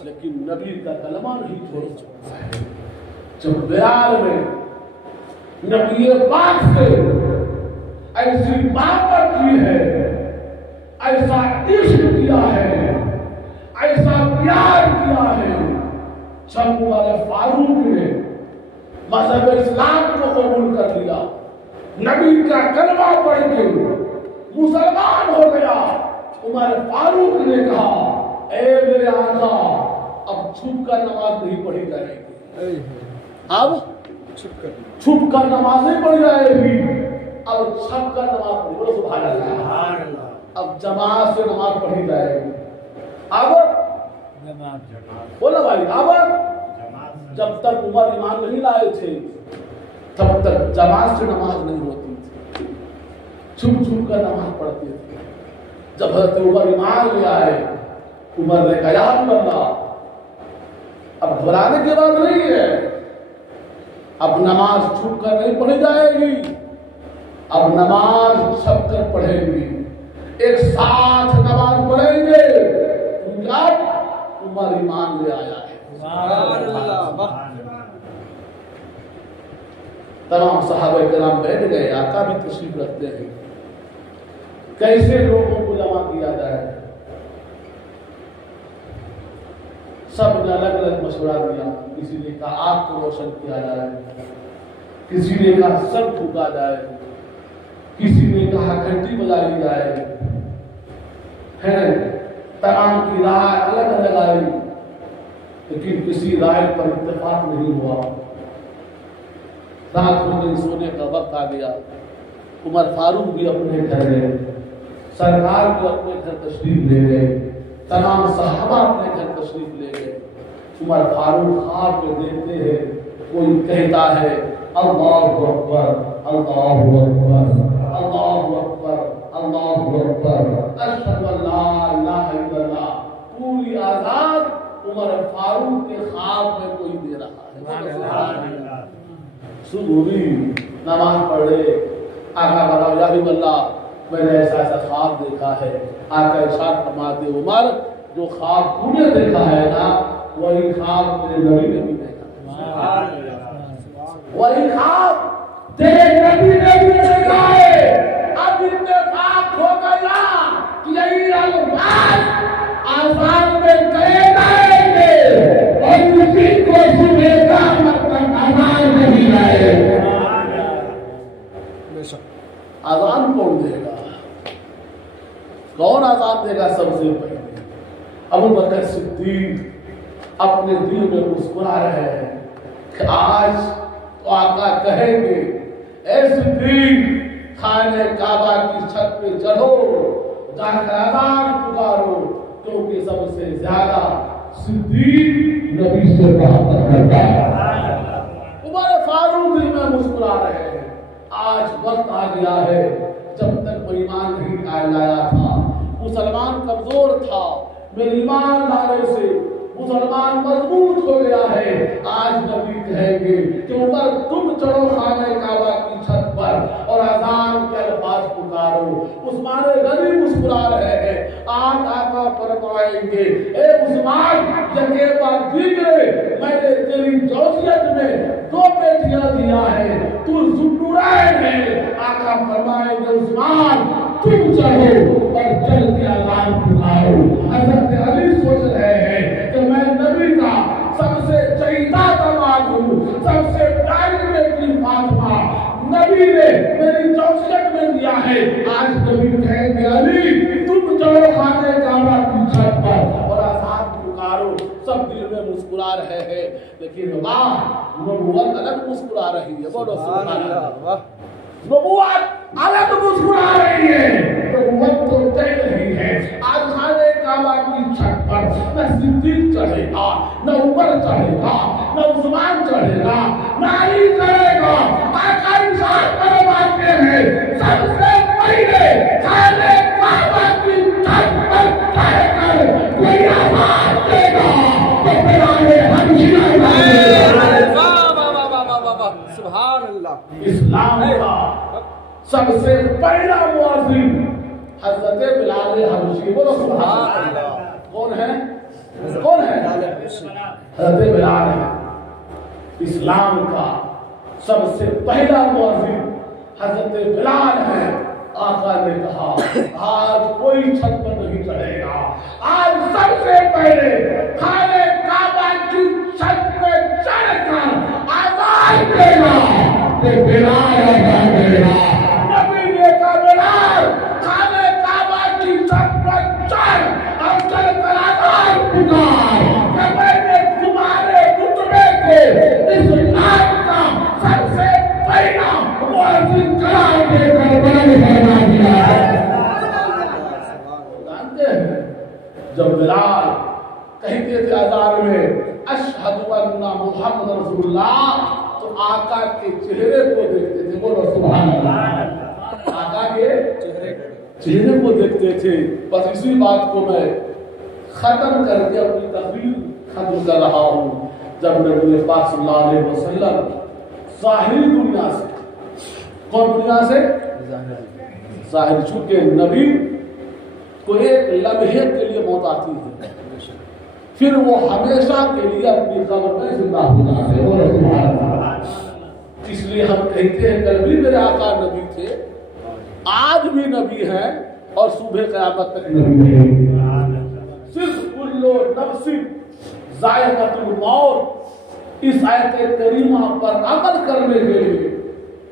لیکن نبی کا کلمہ نہیں چھوڑ سکتا ہے. جب بلال نے نبی پاک سے ایسی محبت کی ہے، ایسا عشق کیا ہے، ایسا پیار کیا ہے، جب عمر فاروق نے مذہب اسلام کو قبول کر لیا، نبی کا کلمہ پڑھ کے مسلمان ہو گیا، عمر فاروق نے کہا اے میرے آقا اب چھپ کر نماز نہیں پڑھی جائے گی، اب چھپ کر نماز نہیں پڑھی جائے گی، اب چھپ کر نماز پڑھی. بولو سبحان اللہ. اب جماعت سے نماز پڑھی جائے گی. اب بولو بھائی، اب جب تک عمر ایمان نہیں لائے تھے تب تک جماعت سے نماز نہیں ہوتی تھی، چھپ چھپ کر نماز پڑھتے تھے. جب حضرت عمر ایمان لے آئے، عمر نے کہا یا رسول اللہ اب گھبرانے کی بات نہیں ہے، اب نماز چھپ کر نہیں پڑھی جائے گی، اب نماز چھپ کر پڑھیں گی، ایک ساتھ نماز پڑھیں گے. اب عمر ایمان لے آیا ہے. تمام صحابہ کرام بیٹھ گئے، آقا بھی تشریف رکھتے ہیں. کیسے لوگوں کو جمع کیا جائے؟ سب نے الگ الگ مشورہ دیا. کسی نے کہا آگ کو روشن کیا جائے، کسی نے کہا سر پھونکا جائے، کسی نے کہا گھنٹی بجا لی جائے. تمام کی رائے الگ الگ آئی، لیکن کسی رائے پر اتفاق نہیں ہوا. رات ہو گئی، سونے کا وقت آ گیا. عمر فاروق بھی اپنے گھر گئے، سرکار بھی اپنے گھر تشریف لے گئے، تمام صحابہ اپنے گھر تشریف لے گئے. عمر فاروق خواب میں دیکھتے ہیں کوئی کہتا ہے اللہ اکبر اللہ اکبر اللہ اکبر اللہ اکبر اشہد ان لا الہ الا اللہ. پوری آزاد عمر فاروق کے خواب میں کوئی دے رہا ہے. صبح بھی نماز پڑھے، آقا بڑھاؤ یا حبیب اللہ میں نے ایسا ایسا خواب دیکھا ہے. آقا ارشاد فرماتے عمر جو خواب تو نے دیکھا ہے نا وہی خواب میرے نبی نے بھی دیکھا، وہی خواب تیرے نبی نے بھی دیکھا ہے. اب اتفاق ہو گیا کہ یہی الفاظ آسمان میں کہے جائیں گے اور کسی کو سنے گا مطلب آزان نہیں آئے. آزان کون دے گا؟ کون آزان دے گا؟ سب سے پہلے ابو بکر صدیق اپنے دل میں مسکرا رہے ہیں کہ آج تو آقا کہیں گے اے صدیق خانے کعبہ کی چھت پہ چڑھو، جا کر آزان پکارو، کیونکہ سب سے زیادہ صدیق نبی سے محبت کرتا ہے. عمر فاروق دل میں مسکرا رہے ہیں. آج وقت آ گیا ہے، جب تک میں ایمان نہیں لایا تھا مسلمان کمزور تھا، میرے ایمان لانے سے مسلمان مضبوط ہو گیا ہے. آج نبی کہیں گے کہ عمر تم چڑھو خانہ کعبہ کی چھت پر اور اذان کے الفاظ پکارو. عثمان غنی مسکرا رہے ہیں. آج آقا فرمائیں گے اے عثمان یہ بات دیکھے میں نے تیری جوزیت میں 2 بیٹیاں دیا ہے، تو ذوالنورین ہے. آقا فرمائیں گے عثمان تم چڑھو اور چل کے اذان پکارو. حضرت علی سوچ رہے ہیں کہ میں نبی کا سب سے چہیتا داماد ہوں، سب سے پیاری بیٹی فاطمہ نبی نے میری جوزیت میں دیا ہے. آج نبی کہیں گے علی تم چڑھو خانہ کعبہ کی چھت پر اور اذان پکارو. سب دل میں مسکرا رہے ہیں، لیکن واہ نبوت الگ مسکرا رہی ہے. بولو سبحان اللہ. نبوت الگ مسکرا رہی ہے، نبوت تو طے نہیں ہے. آج خانہ کعبہ کی چھت پر نہ صدیق چڑھے گا، نہ عمر چڑھے گا، نہ عثمان چڑھے گا، نہ علی چڑھے گا. آقا ارشاد فرماتے ہیں سب سے پہلے خانہ کعبہ کی چھت پر چڑھ کر کوئی آواز دے گا تو بلال حبشی سبحان اللہ. اسلام کا سب سے پہلا مؤذن حضرت بلال حبشی. بولو سبحان اللہ. کون ہے؟ کون ہے؟ حضرت بلال ہے۔ اسلام کا سب سے پہلا مؤذن حضرت بلال ہے۔ آقا نے کہا آج کوئی چھت پر نہیں چڑھے گا، آج سب سے پہلے خانہ کعبہ کی چھت پہ چڑھ کر آواز دے گا کہ بلال آزاد دے گا۔ نبی نے کہا بلال خانہ کعبہ کی چھت پر چڑھ اور چل کر آواز پکار کہ میں نے تمہارے رتبے کو اسلام کا سب سے پہلا مؤذن قرار دے کر بلند فرما دیا۔ جانتے ہیں جب بلال کہتے تھے اذان میں اشہد ان محمد رسول اللہ تو آقا کے چہرے کو دیکھتے تھے، بولو سبحان اللہ، آقا کے چہرے کو دیکھتے تھے۔ بس اسی بات کو میں ختم کر کے اپنی تقریر ختم کر رہا ہوں۔ جب نبی پاک صلی اللہ علیہ وسلم ظاہری دنیا سے، کون دنیا سے؟ ظاہر، چونکہ نبی کو ایک لمحے کے لیے موت آتی ہے، پھر وہ ہمیشہ کے لیے اپنی قبر میں زندہ ہو جاتے ہیں۔ اس لیے ہم کہتے ہیں کل بھی میرے آقا نبی تھے، آج بھی نبی ہیں اور صبح قیامت تک نبی ہیں۔ صرف کل نفس ذائقۃ الموت، اس آیت کریمہ پر عمل کرنے کے لیے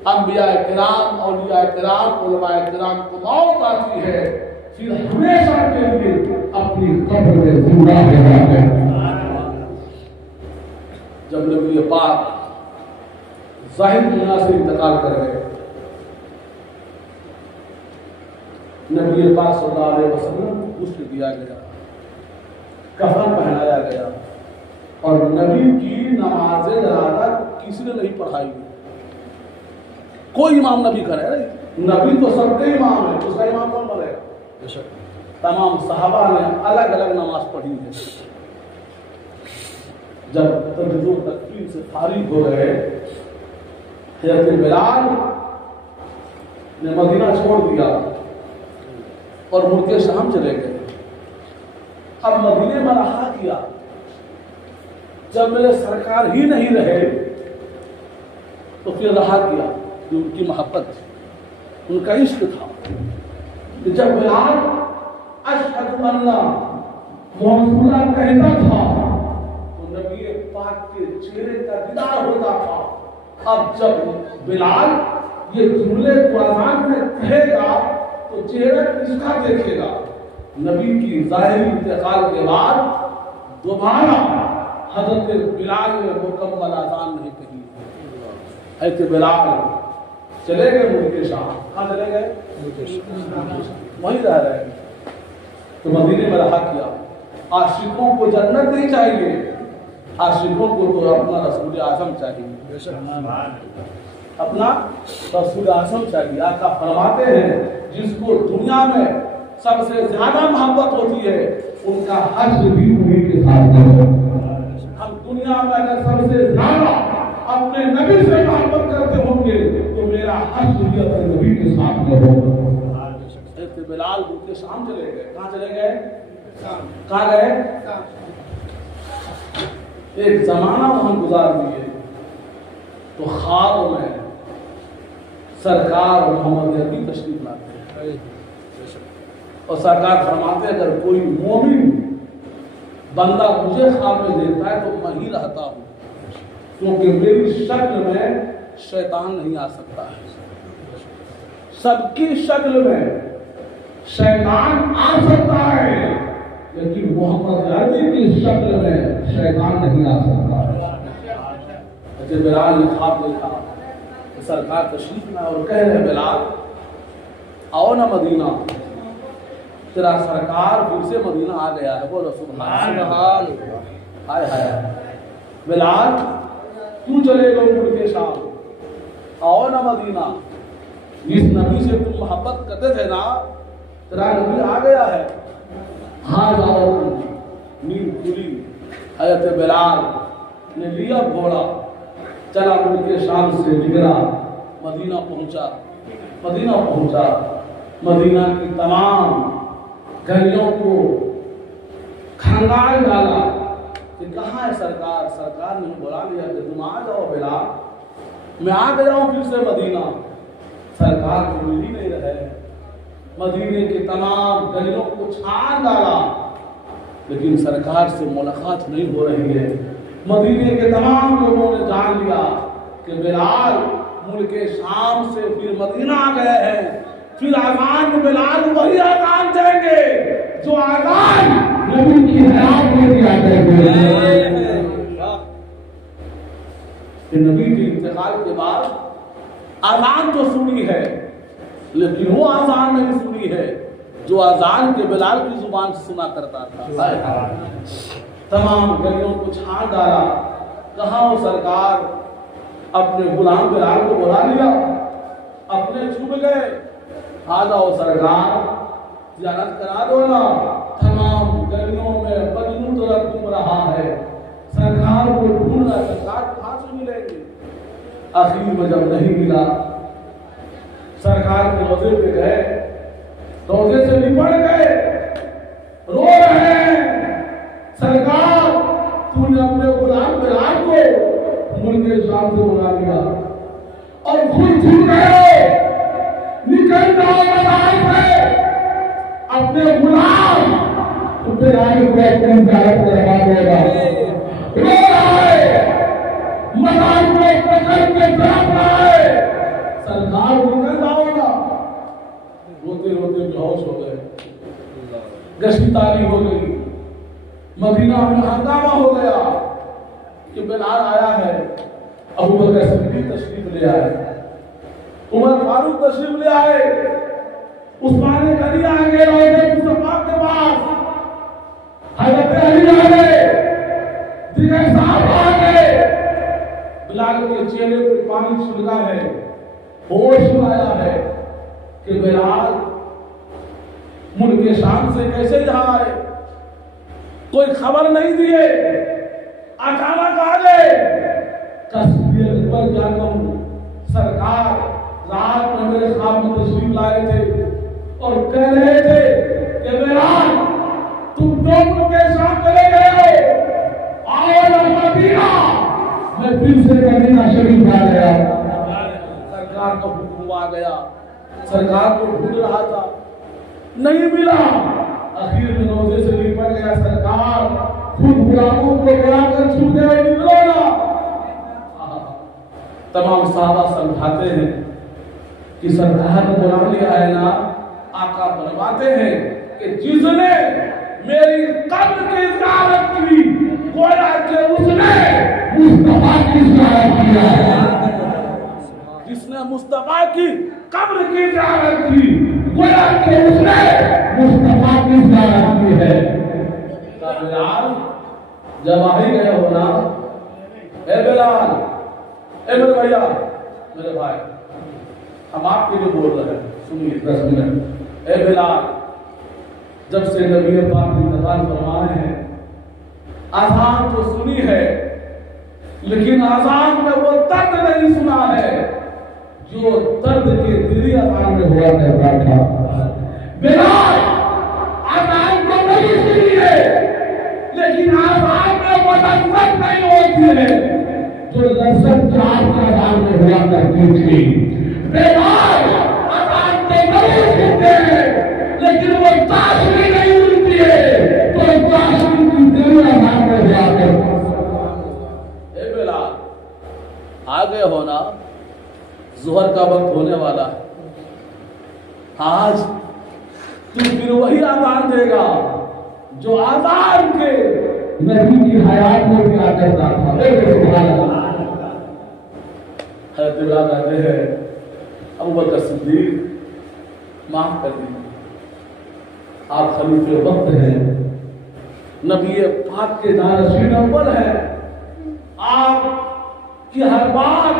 انبیاء کرام، اولیاء کرام، علماء کرام کو موت آتی ہے، پھر ہمیشہ کے لیے اپنی قبر میں زندہ ہو جاتے ہیں۔ جب نبی پاک ظاہر دنیا سے انتقال کر گئے، نبی پاک صلی اللہ علیہ وسلم غسل دیا گیا، کفن پہنایا گیا، اور نبی کی نماز جنازہ کسی نے نہیں پڑھائی۔ کوئی امام نبی کرے نہیں، نبی تو سب کے امام ہے، اس کا امام کون بنے؟ تمام صحابہ نے الگ الگ نماز پڑھی ہے۔ جب تجدید و تکفیر سے فارغ ہو گئے، حضرت بلال نے مدینہ چھوڑ دیا اور مڑ کے شام چلے گئے۔ اب مدینے میں رہا کیا، جب میرے سرکار ہی نہیں رہے تو پھر رہا کیا کہ ان کی محبت تھی، ان کا عشق تھا۔ جب بلال اشہد ان محمد اللہ کہتا تھا تو نبی پاک کے چہرے کا دیدار ہوتا تھا۔ اب جب بلال یہ جملے کو اذان میں کہے گا تو چہرہ کس کا دیکھے گا؟ نبی کی ظاہری انتقال کے بعد دوبارہ حضرت بلال نے مکمل اذان نہیں کہی۔ حضرت بلال چلے گئے ملک شام۔ کہاں چلے گئے؟ وہیں رہ رہے ہیں، تو مدینے میں رہا کیا۔ عاشقوں کو جنت نہیں چاہیے، عاشقوں کو تو اپنا رسول اعظم چاہیے، اپنا رسول اعظم چاہیے۔ آقا فرماتے ہیں جس کو دنیا میں سب سے زیادہ محبت ہوتی ہے ان کا حشر بھی انہیں کے ساتھ ہے۔ ہم دنیا میں اگر سب سے زیادہ اپنے نبی سے محبت کرتے ہوں گے تو میرا حشر بھی اپنے نبی کے ساتھ ہوگا۔ حضرت بلال ان کے شام چلے گئے۔ کہاں چلے گئے؟ کہاں گئے؟ ایک زمانہ وہاں گزار دیے تو خواب میں سرکار محمد عربی تشریف لاتے ہیں اور سرکار فرماتے ہیں اگر کوئی مومن بندہ مجھے خواب میں دیتا ہے تو میں ہی رہتا ہوں، کیونکہ میری شکل میں شیطان نہیں آ سکتا ہے۔ سب کی شکل میں شیطان آ سکتا ہے لیکن محمد عربی کی شکل میں شیطان نہیں آ سکتا ہے۔ حضرت بلال نے خواب دیکھا، سرکار تشریف میں اور کہہ رہے بلال آؤ نا مدینہ، تیرا سرکار پھر سے مدینہ آ گیا ہے۔ بولو سبحان اللہ۔ ہائے ہائے بلال کیوں چلے گئے مڑ کے شام؟ آؤ نا مدینہ، جس نبی سے تم محبت کرتے تھے نا تیرا نبی آ گیا ہے، ہاں جاؤ۔ نیند کھلی، حضرت بلال نے لیا گھوڑا، چلا مڑ کے شام سے نکلا، مدینہ پہنچا۔ مدینہ کی تمام گلیوں کو کھانا جھنگال ڈالا کہ کہاں ہے سرکار؟ سرکار نے بلا لیا کہ تم آ جاؤ بلال، میں آ گیا ہوں پھر سے مدینہ۔ سرکار کو مل ہی نہیں رہے، مدینے کے تمام گلیوں کو چھان ڈالا لیکن سرکار سے ملاقات نہیں ہو رہی ہے۔ مدینے کے تمام لوگوں نے جان لیا کہ بلال ملک شام سے پھر مدینہ آ گئے ہیں۔ پھر اذان بلال وہی اذان دیں گے جو اذان نبی کی حیات میں دیا کرتے کہ نبی کے انتقال کے بعد اذان تو سنی ہے لیکن وہ اذان نہیں سنی ہے جو اذان کے بلال کی زبان سے سنا کرتا تھا۔ تمام گلیوں کو چھان ڈالا، کہاں وہ سرکار؟ اپنے غلام بلال کو بلا لیا، اپنے چھپ گئے، آ جاؤ سرکار زیارت کرا دو نا۔ تمام گلیوں میں بدبو طرف گھوم رہا ہے، سرکار کو ڈھونڈ رہا، سرکار کہاں سے ملیں گے؟ آخر میں جب نہیں ملا، سرکار کے روضے پہ گئے، روضے سے لپٹ گئے، رو رہے ہیں، سرکار تو نے اپنے غلام بلال کو ملک شام سے بلا لیا اور خود چھوٹ گئے، نکل جاؤ میدان سے، اپنے غلام بلال کو اپنی زیارت کروا دے گا۔ رو رہا ہے، میدان کو پکڑ کے جھانپ رہا ہے، سرکار نکل جاؤ گا۔ روتے روتے بے ہوش ہو گئے، گشت تاری ہو گئی، مدینہ میں ہنگامہ ہو گیا کہ بلال آیا ہے۔ ابو بکر صدیق تشریف لے آئے، عمر فاروق تشریف لے آئے، عثمان غنی آ گئے روضے مصطفیٰ کے پاس، حضرت علی آ گئے، دیگر صاحب آ گئے۔ بلال کے چہرے پر پانی چھلکا ہے، ہوش آیا ہے کہ بلال ملک شام سے کیسے یہاں آئے، کوئی خبر نہیں دیے، اچانک آ گئے۔ تصویر اکبر جاتا ہوں، سرکار رات میں میرے خواب میں تشریف لائے تھے اور کہہ رہے تھے کہ بلال تم دو ملک شام چلے گئے ہو، آؤ نا مدینہ۔ میں پھر سے مدینہ شریف آ گیا، سرکار کا حکم آ گیا، سرکار کو ڈھونڈ رہا تھا، نہیں ملا۔ آخر میں روزے سے لپٹ گیا، سرکار خود غلاموں کو بلا کر چھوٹ گئے، نکلو نا۔ تمام صحابہ سمجھاتے ہیں کہ سرکار کو بلا لیا ہے نا۔ آقا فرماتے ہیں کہ جس نے میری قبر کی زیارت کی گویا کہ اس نے مصطفیٰ کی زیارت کیا ہے، جس نے مصطفیٰ کی قبر کی زیارت کی گویا کہ اس نے مصطفیٰ کی زیارت کی ہے۔ بلال جب آ ہی گئے ہو نا، اے بلال، اے میرے بھیا، میرے بھائی، ہم آپ کے لیے بول رہے ہیں، سنیے 10 منٹ۔ اے بلال، جب سے نبی پاک انتقال فرمائے ہیں، اذان تو سنی ہے لیکن اذان میں وہ درد نہیں سنا ہے جو درد کے دلی اذان میں ہوا کرتا تھا۔ بلال، اذان تو نہیں سنی ہے لیکن اذان میں وہ لذت نہیں ہوتی ہے جو لذت جان کے اذان میں ہوا کرتی تھی۔ بلال، اذان تو نہیں سنتے ہیں لیکن وہ چاشنی نہیں ملتی ہے تو چاشنی کی دلی اذان میں ہوا کرتی ہے۔ اے بلال، آگے ہونا، ظہر کا وقت ہونے والا ہے، آج تو پھر وہی اذان دے گا جو اذان کے نبی کی حیات میں بھی آ کرتا تھا۔ حضرت بلال کہتے ہیں ابو بکر صدیق معاف کر دیجیے، آپ خلیفہ وقت ہیں، نبی پاک کے جانشین اول ہیں، آپ کی ہر بات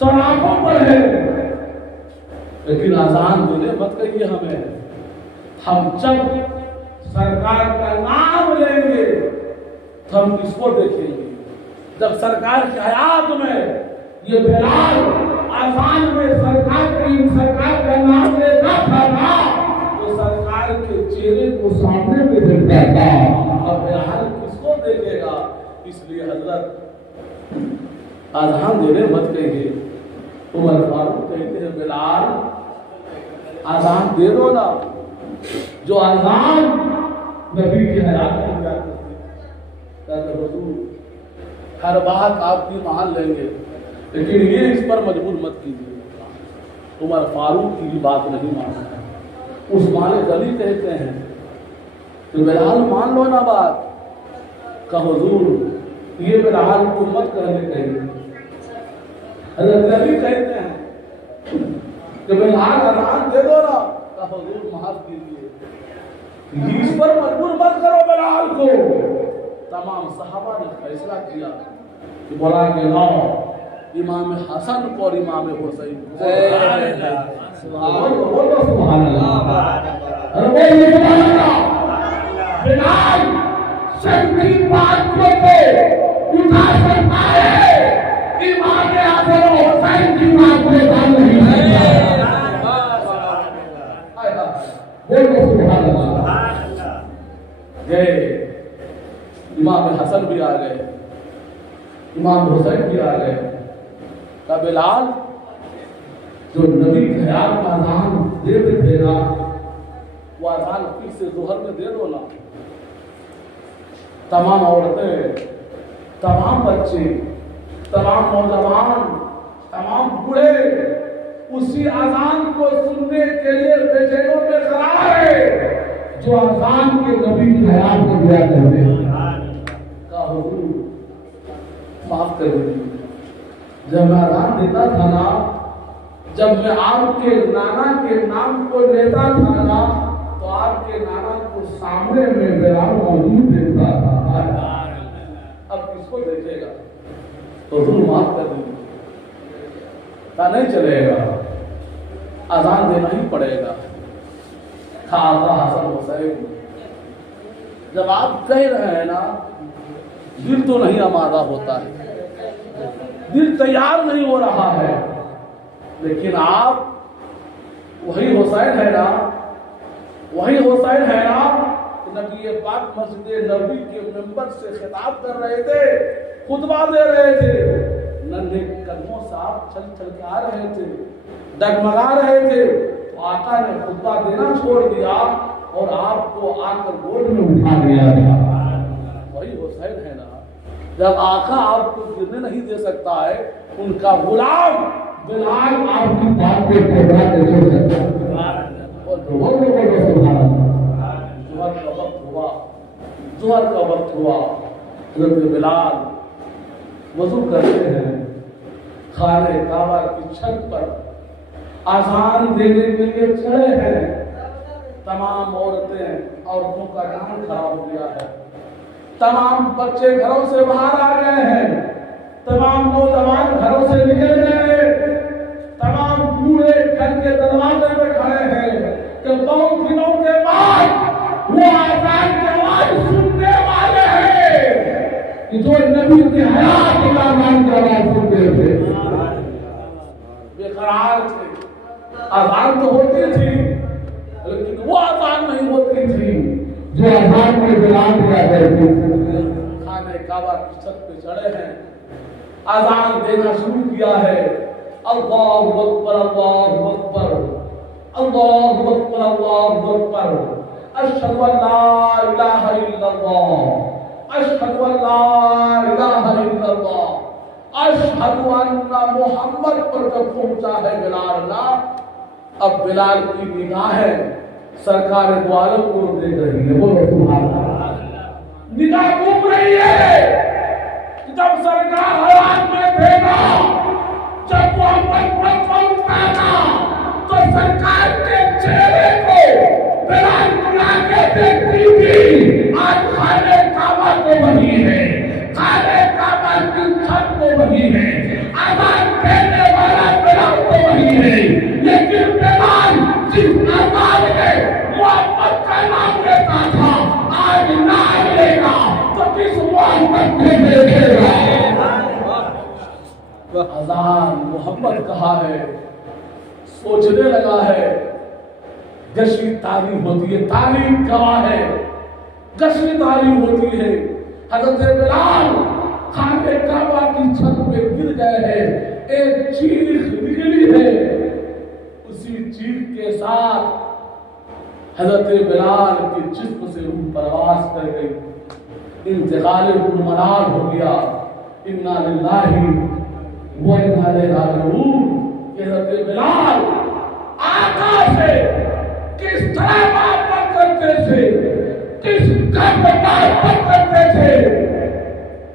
سراغوں پر ہے، لیکن اذان دینے مت کہیے ہمیں۔ ہم جب سرکار کا نام لیں گے تو ہم کس کو دیکھیں گے؟ جب سرکار کی حیات میں یہ بلال اذان میں سرکار کا نام لیتا تھا تو سرکار سرکار کے چہرے کو سامنے میں دیکھتا تھا، اب بلال کس کو دیکھے گا؟ اس لیے حضرت آزان دینے مت کہیے، عمر فاروق کہتے ہیں بلال آزان دے دو نا۔ جو آزان نبی کی حیات میں کیا کرتے حضور ہر بات آپ کی مان لیں گے، لیکن یہ اس پر مجبور مت کیجیے۔ عمر فاروق کی بھی بات نہیں مانتا، عثمان غنی کہتے ہیں کہ بلال مان لو نا بات کہ حضور یہ بلال کو مت کرنے کہیے۔ حضرت علی کہتے ہیں کہ بلال اذان دے دو نا کہ حضور معاف کیجیے، اس پر مجبور مت کرو بلال کو۔ تمام صحابہ نے فیصلہ کیا کہ بلا کے لاؤ امام حسن کو اور امام حسین کو۔ سبحان اللہ، بلال شرکی بات کو اٹھا سکتا ہے، امام حسن و حسین کی بات کو اٹھا نہیں ہے۔ سبحان اللہ، یہ امام حسن بھی آ گئے، امام حسین بھی آ گئے۔ کہ بلال جو نبی کے حیات کا اذان دیتے تھے نا، وہ اذان پھر سے ظہر میں دے دو نا۔ تمام عورتیں، تمام بچے، تمام نوجوان، تمام بوڑھے اسی اذان کو سننے کے لیے بے چینوں میں قرار ہے جو اذان کے نبی کی حیات میں دیا کرتے ہیں۔ کہا حضور معاف کر دیجیے، جب میں اذان دیتا تھا نا، جب میں آپ کے نانا کے نام کو لیتا تھا نا، تو آپ کے نانا کو سامنے میں بلال موجود دیکھتا تھا۔ اب کس کو دیکھے گا؟ حضور معاف کر دیجیے، نہیں چلے گا، اذان دینا ہی پڑے گا۔ آقا حسن حسین جب آپ کہہ رہے ہیں نا، دل تو نہیں آمادہ ہوتا ہے، دل تیار نہیں ہو رہا ہے، لیکن آپ وہی حسین ہے نا، وہی حسین ہے نا کہ نبی پاک مسجد نبوی کے منبر سے خطاب کر رہے تھے، خطبہ دے رہے تھے، ننھے قدموں سے آپ چل چل کے آ رہے تھے، ڈگمگا رہے تھے، تو آقا نے خطبہ دینا چھوڑ دیا اور آپ کو آ کر گود میں اٹھا لیا۔ وہی حسین ہے نا، جب آقا آپ کو گرنے نہیں دے سکتا ہے، ان کا غلام بلال آپ کی بات پہ ٹھہرا کے چھوڑ سکتا ہے۔ اور ظہر کا وقت ہوا، ظہر کا وقت ہوا، حضرت بلال وضو کرتے ہیں، خانہ کعبہ کی چھت پر اذان دینے کے لیے چڑھے ہیں۔ تمام عورتوں کا کام خراب ہو گیا ہے، تمام بچے گھروں سے باہر آ گئے ہیں، تمام نوجوان گھروں سے نکل گئے، تمام بوڑھے گھر کے دروازے میں کھڑے ہیں کہ بہت دنوں کے بعد وہ اذان کی آواز سننے والے ہیں کہ جو نبی کی حیات کی اذان کی آواز سنتے تھے۔ بے قرار تھے، اذان تو ہوتی تھی لیکن وہ اذان نہیں ہوتی تھی جو اذان میں بلال دیا کرتے تھے۔ خانہ کعبہ کی چھت پہ چڑھے ہیں، اذان دینا شروع کیا ہے۔ اللہ اکبر، اللہ اکبر، اللہ اکبر، اللہ اکبر، اشہد ان لا الہ الا اللہ، اشہد ان لا الہ الا اللہ، اشہد ان محمد پر جب پہنچا ہے بلال نا، اب بلال کی نگاہیں سرکار دو عالم کو دیکھ رہی ہے۔ بولو سبحان اللہ، نگاہ گھوم رہی ہے۔ جب سرکار حیات میں تھے نا، جب وہ منبر پر اٹھا تو سرکار کے چہرے کو بلال بلا کے دیکھتی تھی۔ آج خانہ کعبہ تو وہی ہے، خانہ کعبہ کی چھت تو وہی ہے، اذان دینے والا بلال تو وہی ہے، لیکن بلال جس اذان میں محمد کا نام لیتا تھا آج نہ لے گا تو کس محمد کو دیکھے گا؟ اذان محمد کہا ہے، سوچنے لگا ہے، جشن تعلیم ہوتی ہے، تعلیم گواہ ہے، جشن تعلیم ہوتی ہے۔ حضرت بلال خانہ کعبہ کی چھت پہ گر گئے ہیں، ایک چیخ نکلی ہے، اسی چیخ کے ساتھ حضرت بلال کے جسم سے روح پرواز کر گئی، انتقال المنال ہو گیا۔ انا للہ و انا الیہ راجعون۔ کہ حضرت بلال آقا سے کس طرح محبت کرتے تھے، کس قدر محبت کرتے تھے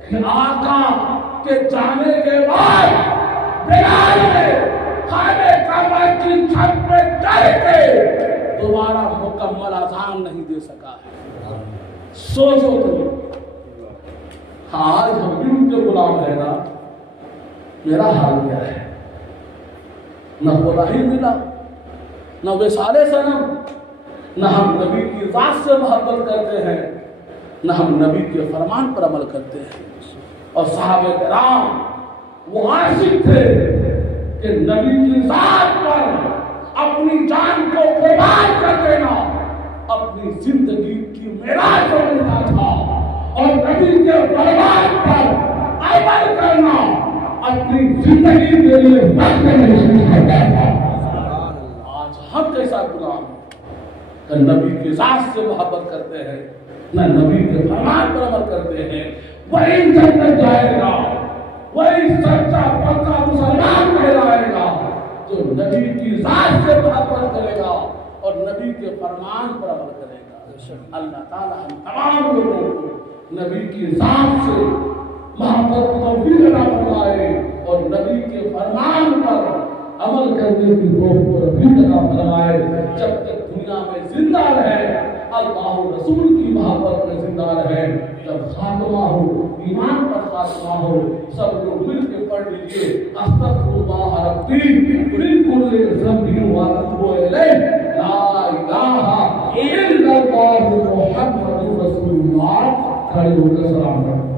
کہ آقا کے جانے کے بعد بلال نے خانہ کعبہ کی چھت پہ چڑھ کے دوبارہ مکمل اذان نہیں دے سکا ہے۔ سوچو تم، آج ہم بھی ان کے غلام ہیں نا، میرا حال کیا ہے؟ نہ خدا ہی ملا، نہ وصال صنم، نہ ہم نبی کی ذات سے محبت کرتے ہیں، نہ ہم نبی کے فرمان پر عمل کرتے ہیں۔ اور صحابہ کرام وہ عاشق تھے کہ نبی کی ذات پر اپنی جان کو قربان کر دینا اپنی زندگی کی معراج سمجھنا تھا، اور نبی کے فرمان پر عمل کرنا اپنی زندگی کے لیے وقت محسوس کرتا تھا۔ آج ہم کیسا غلام کہ نبی کی ذات سے محبت کرتے ہیں، نہ نبی کے فرمان پر عمل کرتے ہیں۔ وہی جنت جائے گا، وہی سچا پکا مسلمان کہلائے گا جو نبی کی ذات سے محبت کرے گا اور نبی کے فرمان پر عمل کرے گا۔ اللہ تعالی ہم تمام لوگوں کو نبی کی ذات سے محبت توفیق عطا فرمائے اور نبی کے فرمان پر عمل کرنے کی توفیق عطا فرمائے۔ جب تک دنیا میں زندہ رہے اللہ رسول کی محبت میں زندہ رہے، جب خاتمہ ہو ایمان پر خاتمہ ہو، سب لوگ مل کے پڑھ لیجئے استغفر اللہ ربی من کل ذنب واتوب الیہ، لا الہ الا اللہ محمد رسول اللہ۔ کھڑے ہو کر سلام کریں۔